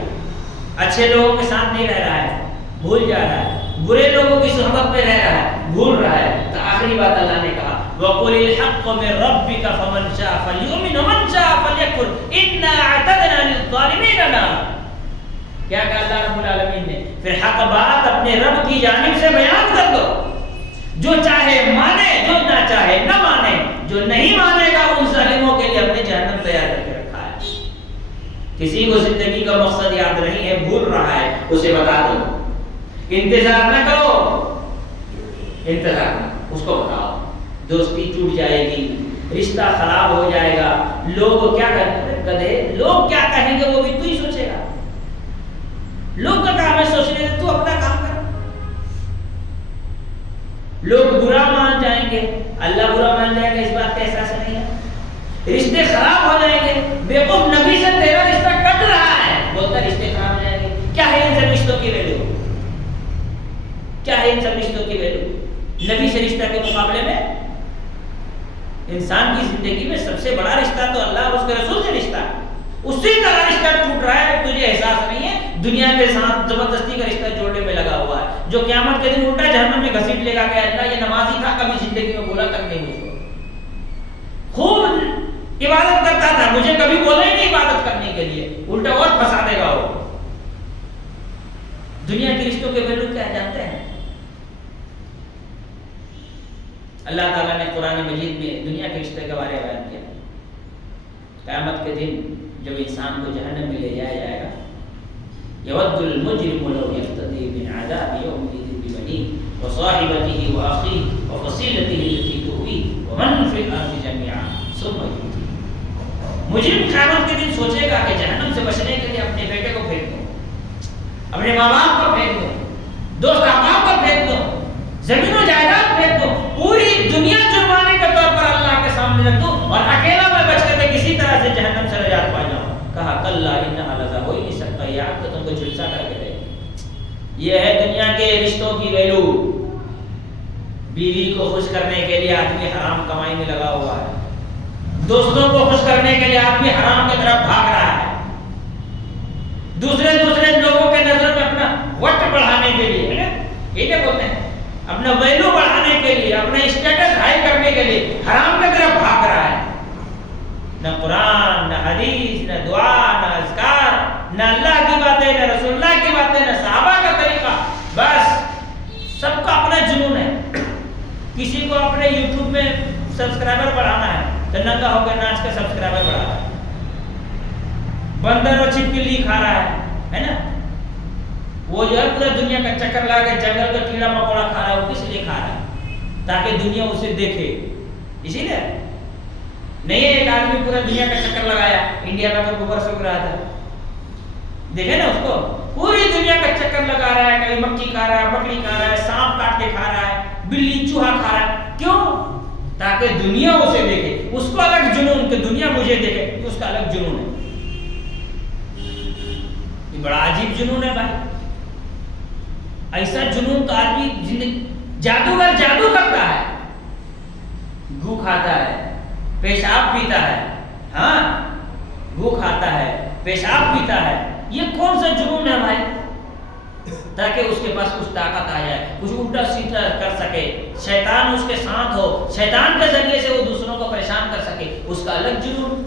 اچھے لوگوں کے ساتھ نہیں رہ رہا ہے، بھول جا رہا ہے، برے لوگوں کی صحبت میں رہ رہا ہے، بھول رہا ہے، تو آخری بات اللہ نے کہا وَقُلِ الْحَقُّ مِن رَبِّكَ فَمَن شَاءَ فَلْيُؤْمِنْ وَمَن شَاءَ فَلْيَكْفُرْ إِنَّا أَعْتَدْنَا لِلظَّالِمِينَ نَارًا۔ کیا کہا اللہ رب العالمین نے؟ پھر حق بات اپنے رب کی جانب سے بیان کر دو، جو چاہے مانے، جو نہ چاہے نہ مانے، جو نہیں مانے گا ان ظالموں کے لیے اپنے جہنم تیار کر کے رکھا ہے۔ کسی کو زندگی کا مقصد یاد نہیں ہے، بھول رہا ہے، اسے بتا دو، انتظار نہ کرو، انتظار نہ، اس کو بتاؤ، دوستی ٹوٹ جائے گی، رشتہ خراب ہو جائے گا، لوگ کیا کہتے ہیں، لوگ کیا کہیں گے وہ بھی تو ہی سوچے گا۔ لوگ کا کام ہے سوچنے دے، تو اپنا کام کر۔ لوگ برا مان جائیں گے، اللہ برا مان جائے گا، اس بات کا احساس نہیں ہے۔ رشتے خراب ہو جائیں گے، بیوقوف نبی سے تیرا رشتہ کٹ رہا ہے، بولتا رشتے خراب ہو جائیں گے۔ کیا ہے ان سب رشتوں کی ویلیو؟ کیا ہے ان سب رشتوں کی ویلیو؟ نبی سے رشتہ کے مقابلے میں انسان کی زندگی میں سب سے بڑا رشتہ تو اللہ اور اس کے رسول سے رشتہ ہے۔ اسی طرح رشتہ ٹوٹ رہا ہے، تجھے احساس نہیں ہے، دنیا کے ساتھ زبردستی کا رشتہ جوڑنے میں لگا ہوا ہے، جو قیامت کے دن الٹا جہنم میں گھسیٹ لے گا کہ اللہ یہ نمازی تھا، کبھی زندگی میں بولا تک نہیں مجھ کو، خوب عبادت کرتا تھا، مجھے کبھی بولا ہی نہیں عبادت کرنے کے لیے، الٹا اور پھنسا دے گا وہ۔ دنیا کے رشتوں کے ویلو کیا جانتے ہیں؟ اللہ تعالیٰ نے قرآن مجید میں دنیا کے رشتے کے بارے میں بیان کیا۔ قیامت کے دن جب انسان کو جہنم میں لے جایا جائے گا، یود المجرم لو یفتدی من عذاب یومئذ ببنیہ وصاحبتہ واخیہ وفصیلتہ التی تؤویہ ومن فی الارض جميعا ثم یؤتیہ۔ مجرم قیامت کے دن سوچے گا کہ جہنم سے بچنے کے لیے اپنے بیٹے کو پھینک دوں، اپنے ماں باپ کو پھینک دوں، دوست احباب کو پھینک دو، زمین و جائیداد پھینک دو، پوری دنیا جرمانے کے طور پر اللہ کے سامنے رکھ دو اور اکیلا میں بچ کر کے کسی طرح سے جہنم سے نجات پا جاؤ۔ کہا کلا انہا لظی، ہو ہی نہیں سکتا، یہ آگ تو تم کو جھلسا کر کے دے۔ یہ ہے دنیا کے رشتوں کی ویلو۔ بیوی کو خوش کرنے کے لیے آدمی حرام کمائی میں لگا ہوا ہے، دوستوں کو خوش کرنے کے لیے آدمی حرام کی طرف بھاگ رہا ہے، دوسرے لوگوں کے نظر میں اپنا وقت بڑھانے کے لیے، یہ کیا بولتے ہیں، اپنا ویلو بڑھانے کے لیے، اپنے اسٹیٹس ہائی کرنے کے لیے حرام کی طرف بھاگ رہا ہے۔ نہ قرآن، نہ حدیث، نہ دعا، نہ اذکار، نہ اللہ کی باتیں، نہ رسول اللہ کی باتیں، نہ صحابہ کا طریقہ، بس سب کا اپنا جنون ہے۔ کسی کو اپنے یوٹیوب میں سبسکرائبر بڑھانا ہے تو ننگا ہو کے ناچ کے سبسکرائبر بڑھا رہا ہے، بندر اور چھپکلی کھا رہا ہے نا، وہ جو ہے پورا دنیا کا چکر لگا کے جنگل کا کیڑا مکوڑا کھا رہا ہے، وہ کس لیے کھا رہا ہے؟ تاکہ دنیا اسے دیکھے، اسی لیے نہیں ہے۔ ایک آدمی پورا دنیا کا چکر لگایا، انڈیا میں تو گوبر سوکھ رہا تھا، دیکھے نا اس کو، پوری دنیا کا چکر لگا رہا ہے، کبھی مکھی کھا رہا ہے، بکری کھا رہا ہے، سانپ کاٹ کے کھا رہا ہے، بلی چوہا کھا رہا ہے، کیوں؟ تاکہ دنیا اسے دیکھے، اس کو الگ جنون کہ دنیا مجھے دیکھے، اس کا الگ جنون ہے۔ یہ بڑا عجیب جنون ہے بھائی، ایسا جنون تو آدمی زندگی، جادوگر جادو کرتا ہے، گو کھاتا ہے، پیشاب پیتا ہے، ہاں گو کھاتا ہے، پیشاب پیتا ہے، یہ کون سا جنون ہے بھائی؟ تاکہ اس کے پاس کچھ طاقت آ جائے، کچھ الٹا سیدھا کر سکے، شیطان اس کے ساتھ ہو، شیطان کے ذریعے سے وہ دوسروں کو پریشان کر سکے، اس کا الگ جنون۔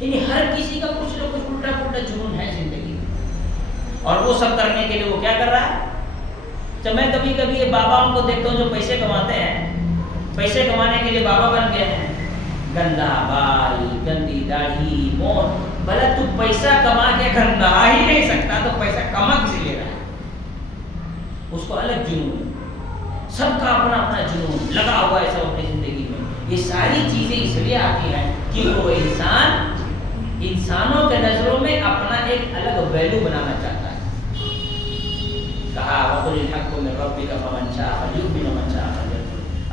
یعنی ہر کسی کا کچھ نہ کچھ الٹا پلٹا جنون ہے زندگی میں، اور وہ سب کرنے کے لیے وہ کیا کر رہا ہے؟ جب میں کبھی کبھی یہ باباؤں کو دیکھتا ہوں جو پیسے کماتے ہیں، پیسے کمانے کے لیے بابا بن گئے ہیں، گندا بال، گندی داڑھی، موت، بھلا تو پیسہ کما کے اگر نہا ہی نہیں سکتا تو پیسہ کما کس لیے رہا ہے؟ اس کو الگ جنون ہے، سب کا اپنا اپنا جنون لگا ہوا ہے سب اپنی زندگی میں۔ یہ ساری چیزیں اس لیے آتی ہیں کہ وہ انسان انسانوں کے نظروں میں اپنا ایک الگ ویلو بنانا چاہتا ہے۔ کہا وَقُلِ الْحَقُّ مِنْ رَبِّكَ فَمَنْ شَاءَ فَلْيُؤْمِنْ وَمَنْ شَاءَ فَلْيَكْفُرْ۔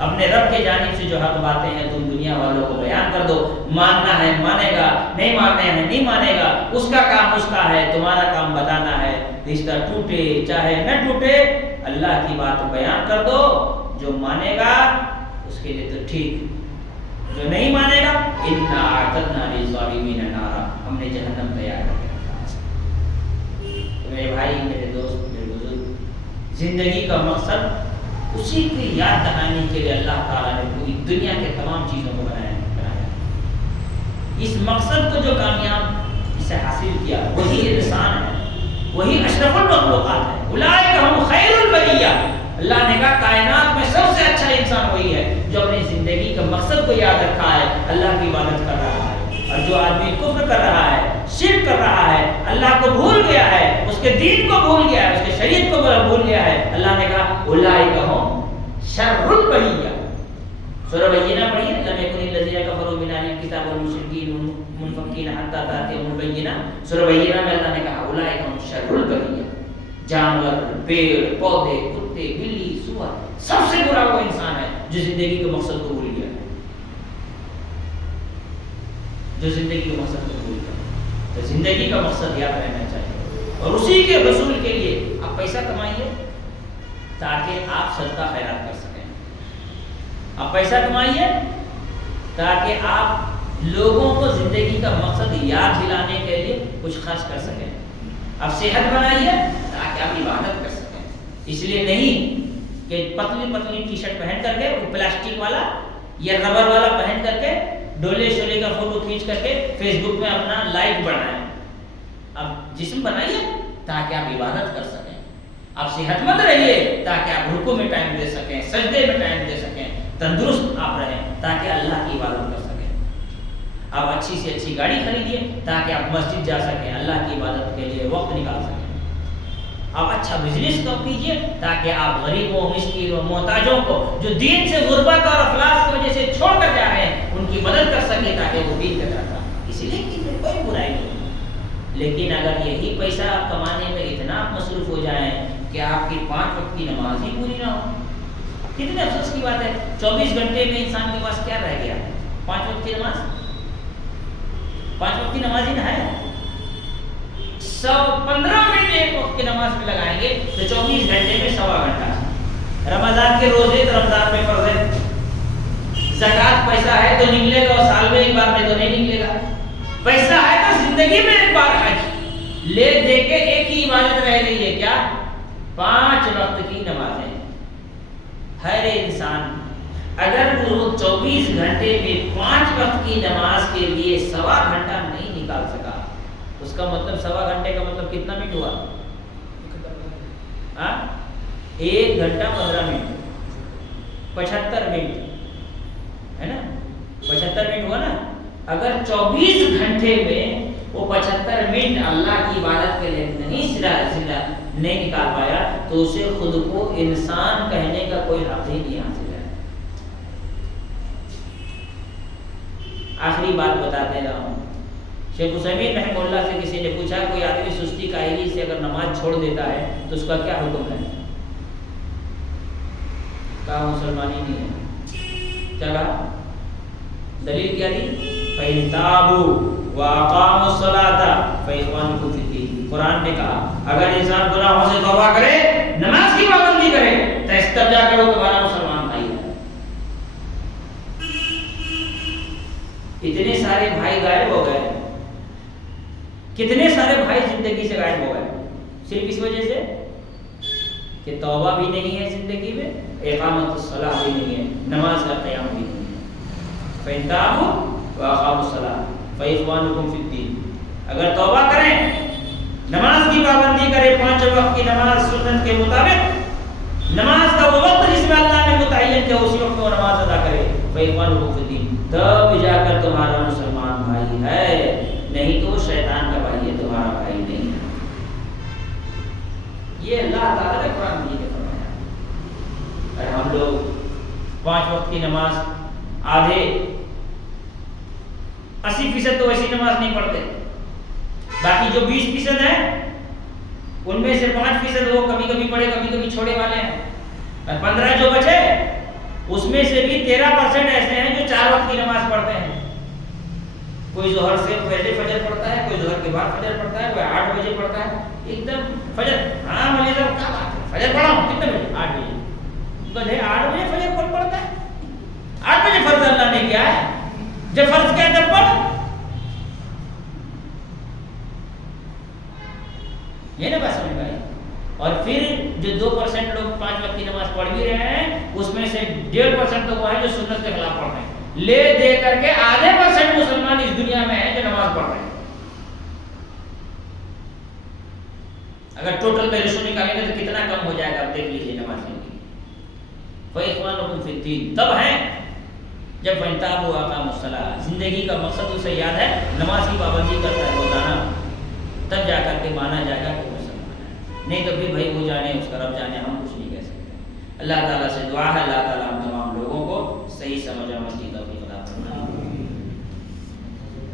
اپنے رب کے جانب سے جو حق باتیں ہیں تم دنیا والوں کو بیان کر دو، ماننا ہے مانے گا، نہیں ماننا ہے نہیں مانے گا، اس کا کام اس کا ہے، تمہارا کام بتانا ہے، رشتہ ٹوٹے چاہے نہ ٹوٹے، اللہ کی بات بیان کر دو، جو مانے گا اس کے لیے تو ٹھیک، جو نہیں مانے گا اِنَّا أَعْتَدْنَا لِلظَّالِمِينَ نَارًا، ہم نے جہنم تیار کر دیا۔ تو میرے بھائی، میرے دوست، میرے بزرگ، زندگی کا مقصد اسی کی یاد دہانی کے لیے اللہ تعالیٰ نے پوری دنیا کے تمام چیزوں کو بنایا۔ اس مقصد کو جو کامیاب اسے حاصل کیا وہی انسان ہے، وہی اشرف المخلوقات ہے۔ اولئک ہم خیر البریہ، اللہ نے کہا کائنات میں سب سے اچھا انسان وہی ہے جو اپنی زندگی کا مقصد کو یاد رکھا ہے، اللہ کی عبادت کر رہا ہے۔ اور جو آدمی کفر کر رہا ہے، شرک کر رہا ہے، اللہ کو بھول گیا ہے، اس کے دین کو بھول گیا ہے، اس کے شریعت کو بھول گیا ہے، اللہ نے کہا اولئک ہم شر البریہ۔ سورہ بینہ پڑھیے، لم یکن الذین کفروا من اہل الکتاب والمشرکین منفکین حتی تأتیہم البینہ۔ سورہ بینہ میں اللہ نے کہا اولئک ہم شر البریہ، جانور، پیڑ پودے، کتے، بلی، سور، سب سے برا وہ انسان ہے جو زندگی کے مقصد کو بھول گیا، جو زندگی کے مقصد کو بھول گیا۔ تو زندگی کا مقصد یاد رہنا چاہیے، اور اسی کے حصول کے لیے آپ پیسہ کمائیے تاکہ آپ صدقہ خیرات کر سکیں، آپ پیسہ کمائیے تاکہ آپ لوگوں کو زندگی کا مقصد یاد دلانے کے لیے کچھ خرچ کر سکیں، آپ صحت بنائیے تاکہ آپ عبادت کر سکیں۔ اس لیے نہیں کہ پتلی پتلی ٹی شرٹ پہن کر کے، وہ پلاسٹک والا یا ربر والا پہن کر کے، ڈولے شولے کا فوٹو کھینچ کر کے فیس بک میں اپنا لائک بڑھائیں۔ اب جسم بنائیے تاکہ آپ عبادت کر سکیں، آپ صحت مند رہیے تاکہ آپ رکوع میں ٹائم دے سکیں، سجدے میں ٹائم دے سکیں، تندرست آپ رہیں تاکہ اللہ کی عبادت کر سکیں۔ آپ اچھی سے اچھی گاڑی خریدیے تاکہ آپ مسجد جا سکیں، اللہ کی عبادت کے لیے وقت نکال سکیں۔ آپ اچھا بزنس کام کیجیے تاکہ آپ غریبوں، مسکینوں، محتاجوں کو جو دین سے غربت اور افلاس کی وجہ سے چھوڑ کر جا رہے ہیں ان کی مدد کر سکیں تاکہ وہ دین کی طرف آئیں۔ اس لیے کہ کوئی برائی نہیں، لیکن اگر یہی پیسہ آپ کمانے میں اتنا مصروف ہو جائیں کہ آپ کی 5 وقت کی نماز ہی پوری نہ ہو، کتنے افسوس کی بات ہے۔ 24 گھنٹے میں انسان کے پاس کیا رہ گیا؟ 5 وقت کی نماز، 5 وقت کی نماز ہی نہ ہے۔ 15 منٹ ایک وقت کی نماز میں لگائیں گے تو 24 گھنٹے میں 1.25 گھنٹہ۔ رمضان کے روزے تو رمضان میں فرض ہے، زکوٰۃ پیسہ ہے تو نکلے گا، اور سال میں ایک بار میں تو نہیں نکلے گا۔ پیسہ ہے تو زندگی میں ایک بار حج لے دے کے ایک ہی عبادت رہ گئی ہے، کیا؟ 5 وقت کی نمازیں۔ ہر انسان اگر وہ 24 گھنٹے میں 5 وقت کی نماز کے لیے 1.25 گھنٹہ نہیں نکال سکا، اس کا مطلب 1.25 گھنٹے کا مطلب کتنا منٹ ہوا؟ 1 گھنٹہ 15 منٹ، 75 منٹ ہے نا، 75 منٹ ہوا نا۔ اگر 24 گھنٹے میں وہ 75 منٹ اللہ کی عبادت کے لیے نہیں نکال پایا تو اسے خود کو انسان کہنے کا کوئی حق ہی نہیں حاصل ہے۔ آخری بات بتاتے رہا ہوں، شیخ عثیمین رحمہ اللہ سے کسی نے پوچھا کوئی آدمی سستی کاہلی سے اگر نماز چھوڑ دیتا ہے تو اس کا کیا حکم ہے؟ کہا مسلمان ہی نہیں ہے۔ کیا کہا؟ دلیل کیا دی؟ فَإِن تَابُوا وَأَقَامُوا الصَّلَاةَ فَإِخْوَانُكُمْ فِي الدِّينِ۔ قرآن نے کہا اگر انسان گناہوں سے توبہ کرے، نماز کی پابندی کرے تو تب جا کر وہ تمہارا مسلمان بھائی ہے۔ اتنے سارے بھائی غائب ہو گئے، کتنے سارے بھائی زندگی سے غائب ہو گئے صرف اس وجہ سے کہ توبہ بھی نہیں ہے زندگی میں، اقامت الصلاۃ بھی نہیں ہے، نماز کا قیام بھی نہیں ہے۔ فَإِن تَابُوا وَأَقَامُوا الصَّلَاةَ فَإِخْوَانُكُمْ فِي الدِّينِ۔ اگر توبہ کریں، نماز کی پابندی کرے، 5 وقت کی نماز سنت کے مطابق، نماز کا وہ وقت جس میں اللہ نے متعین کیا اسی وقت وہ نماز ادا کرے، فَإِخْوَانُكُمْ فِي الدِّينِ، تب جا کر تمہارا مسلمان بھائی ہے، نہیں تو شیطان کا بھائی ہے، تمہارا بھائی نہیں ہے۔ یہ اللہ تعالیٰ نے قرآن میں فرمایا۔ ہم لوگ 5 وقت کی نماز آدھے 80% تو ایسی نماز نہیں پڑھتے، باقی جو 20% ہے ان میں سے 5% وہ کبھی کبھی پڑھے کبھی کبھی چھوڑے والے ہیں، اور 15 جو بچے اس میں سے بھی 13% ایسے ہیں جو 4 وقت کی نماز پڑھتے ہیں۔ کوئی ظہر سے پہلے فجر پڑھتا ہے، کوئی ظہر کے بعد فجر پڑھتا ہے، کوئی 8 بجے پڑھتا ہے، ایک دم فجر۔ ہاں مولوی صاحب کیا بات ہے، فجر پڑھا ہوں کتنے بجے؟ 8 بجے۔ تو 8 بجے فجر کون پڑھتا ہے؟ 8 بجے فرض اللہ نے کیا ہے، جب فرض کیا تب پڑھ۔ یہ نا بات سمجھ میں آئی۔ اور پھر جو 2% لوگ 5 وقت کی نماز پڑھ بھی رہے ہیں اس میں سے 1.5% تو وہ ہے جو سنت کے خلاف پڑھ رہے ہیں، لے دے کر کے آدھے % مسلمان اس دنیا میں ہیں جو نماز پڑھ رہے ہیں۔ اگر ٹوٹل میں ریشو نکالیں گے تو کتنا کم ہو جائے گا، آپ دیکھ لیجیے نمازیوں کی۔ فَإِخْوَانُكُمْ فِي الدِّينِ تب ہے جب فَإِن تَابُوا وَأَقَامُوا الصَّلَاةَ، زندگی کا مقصد اسے یاد ہے، نماز کی پابندی کرتا ہے روزانہ، تب جا کر کے مانا جائے گا کہ مسلمان ہے، نہیں تو پھر بھائی وہ جانے اس کا رب جانے، ہم کچھ نہیں کہہ سکتے۔ اللہ تعالیٰ سے دعا ہے اللہ تعالیٰ ہم تمام لوگوں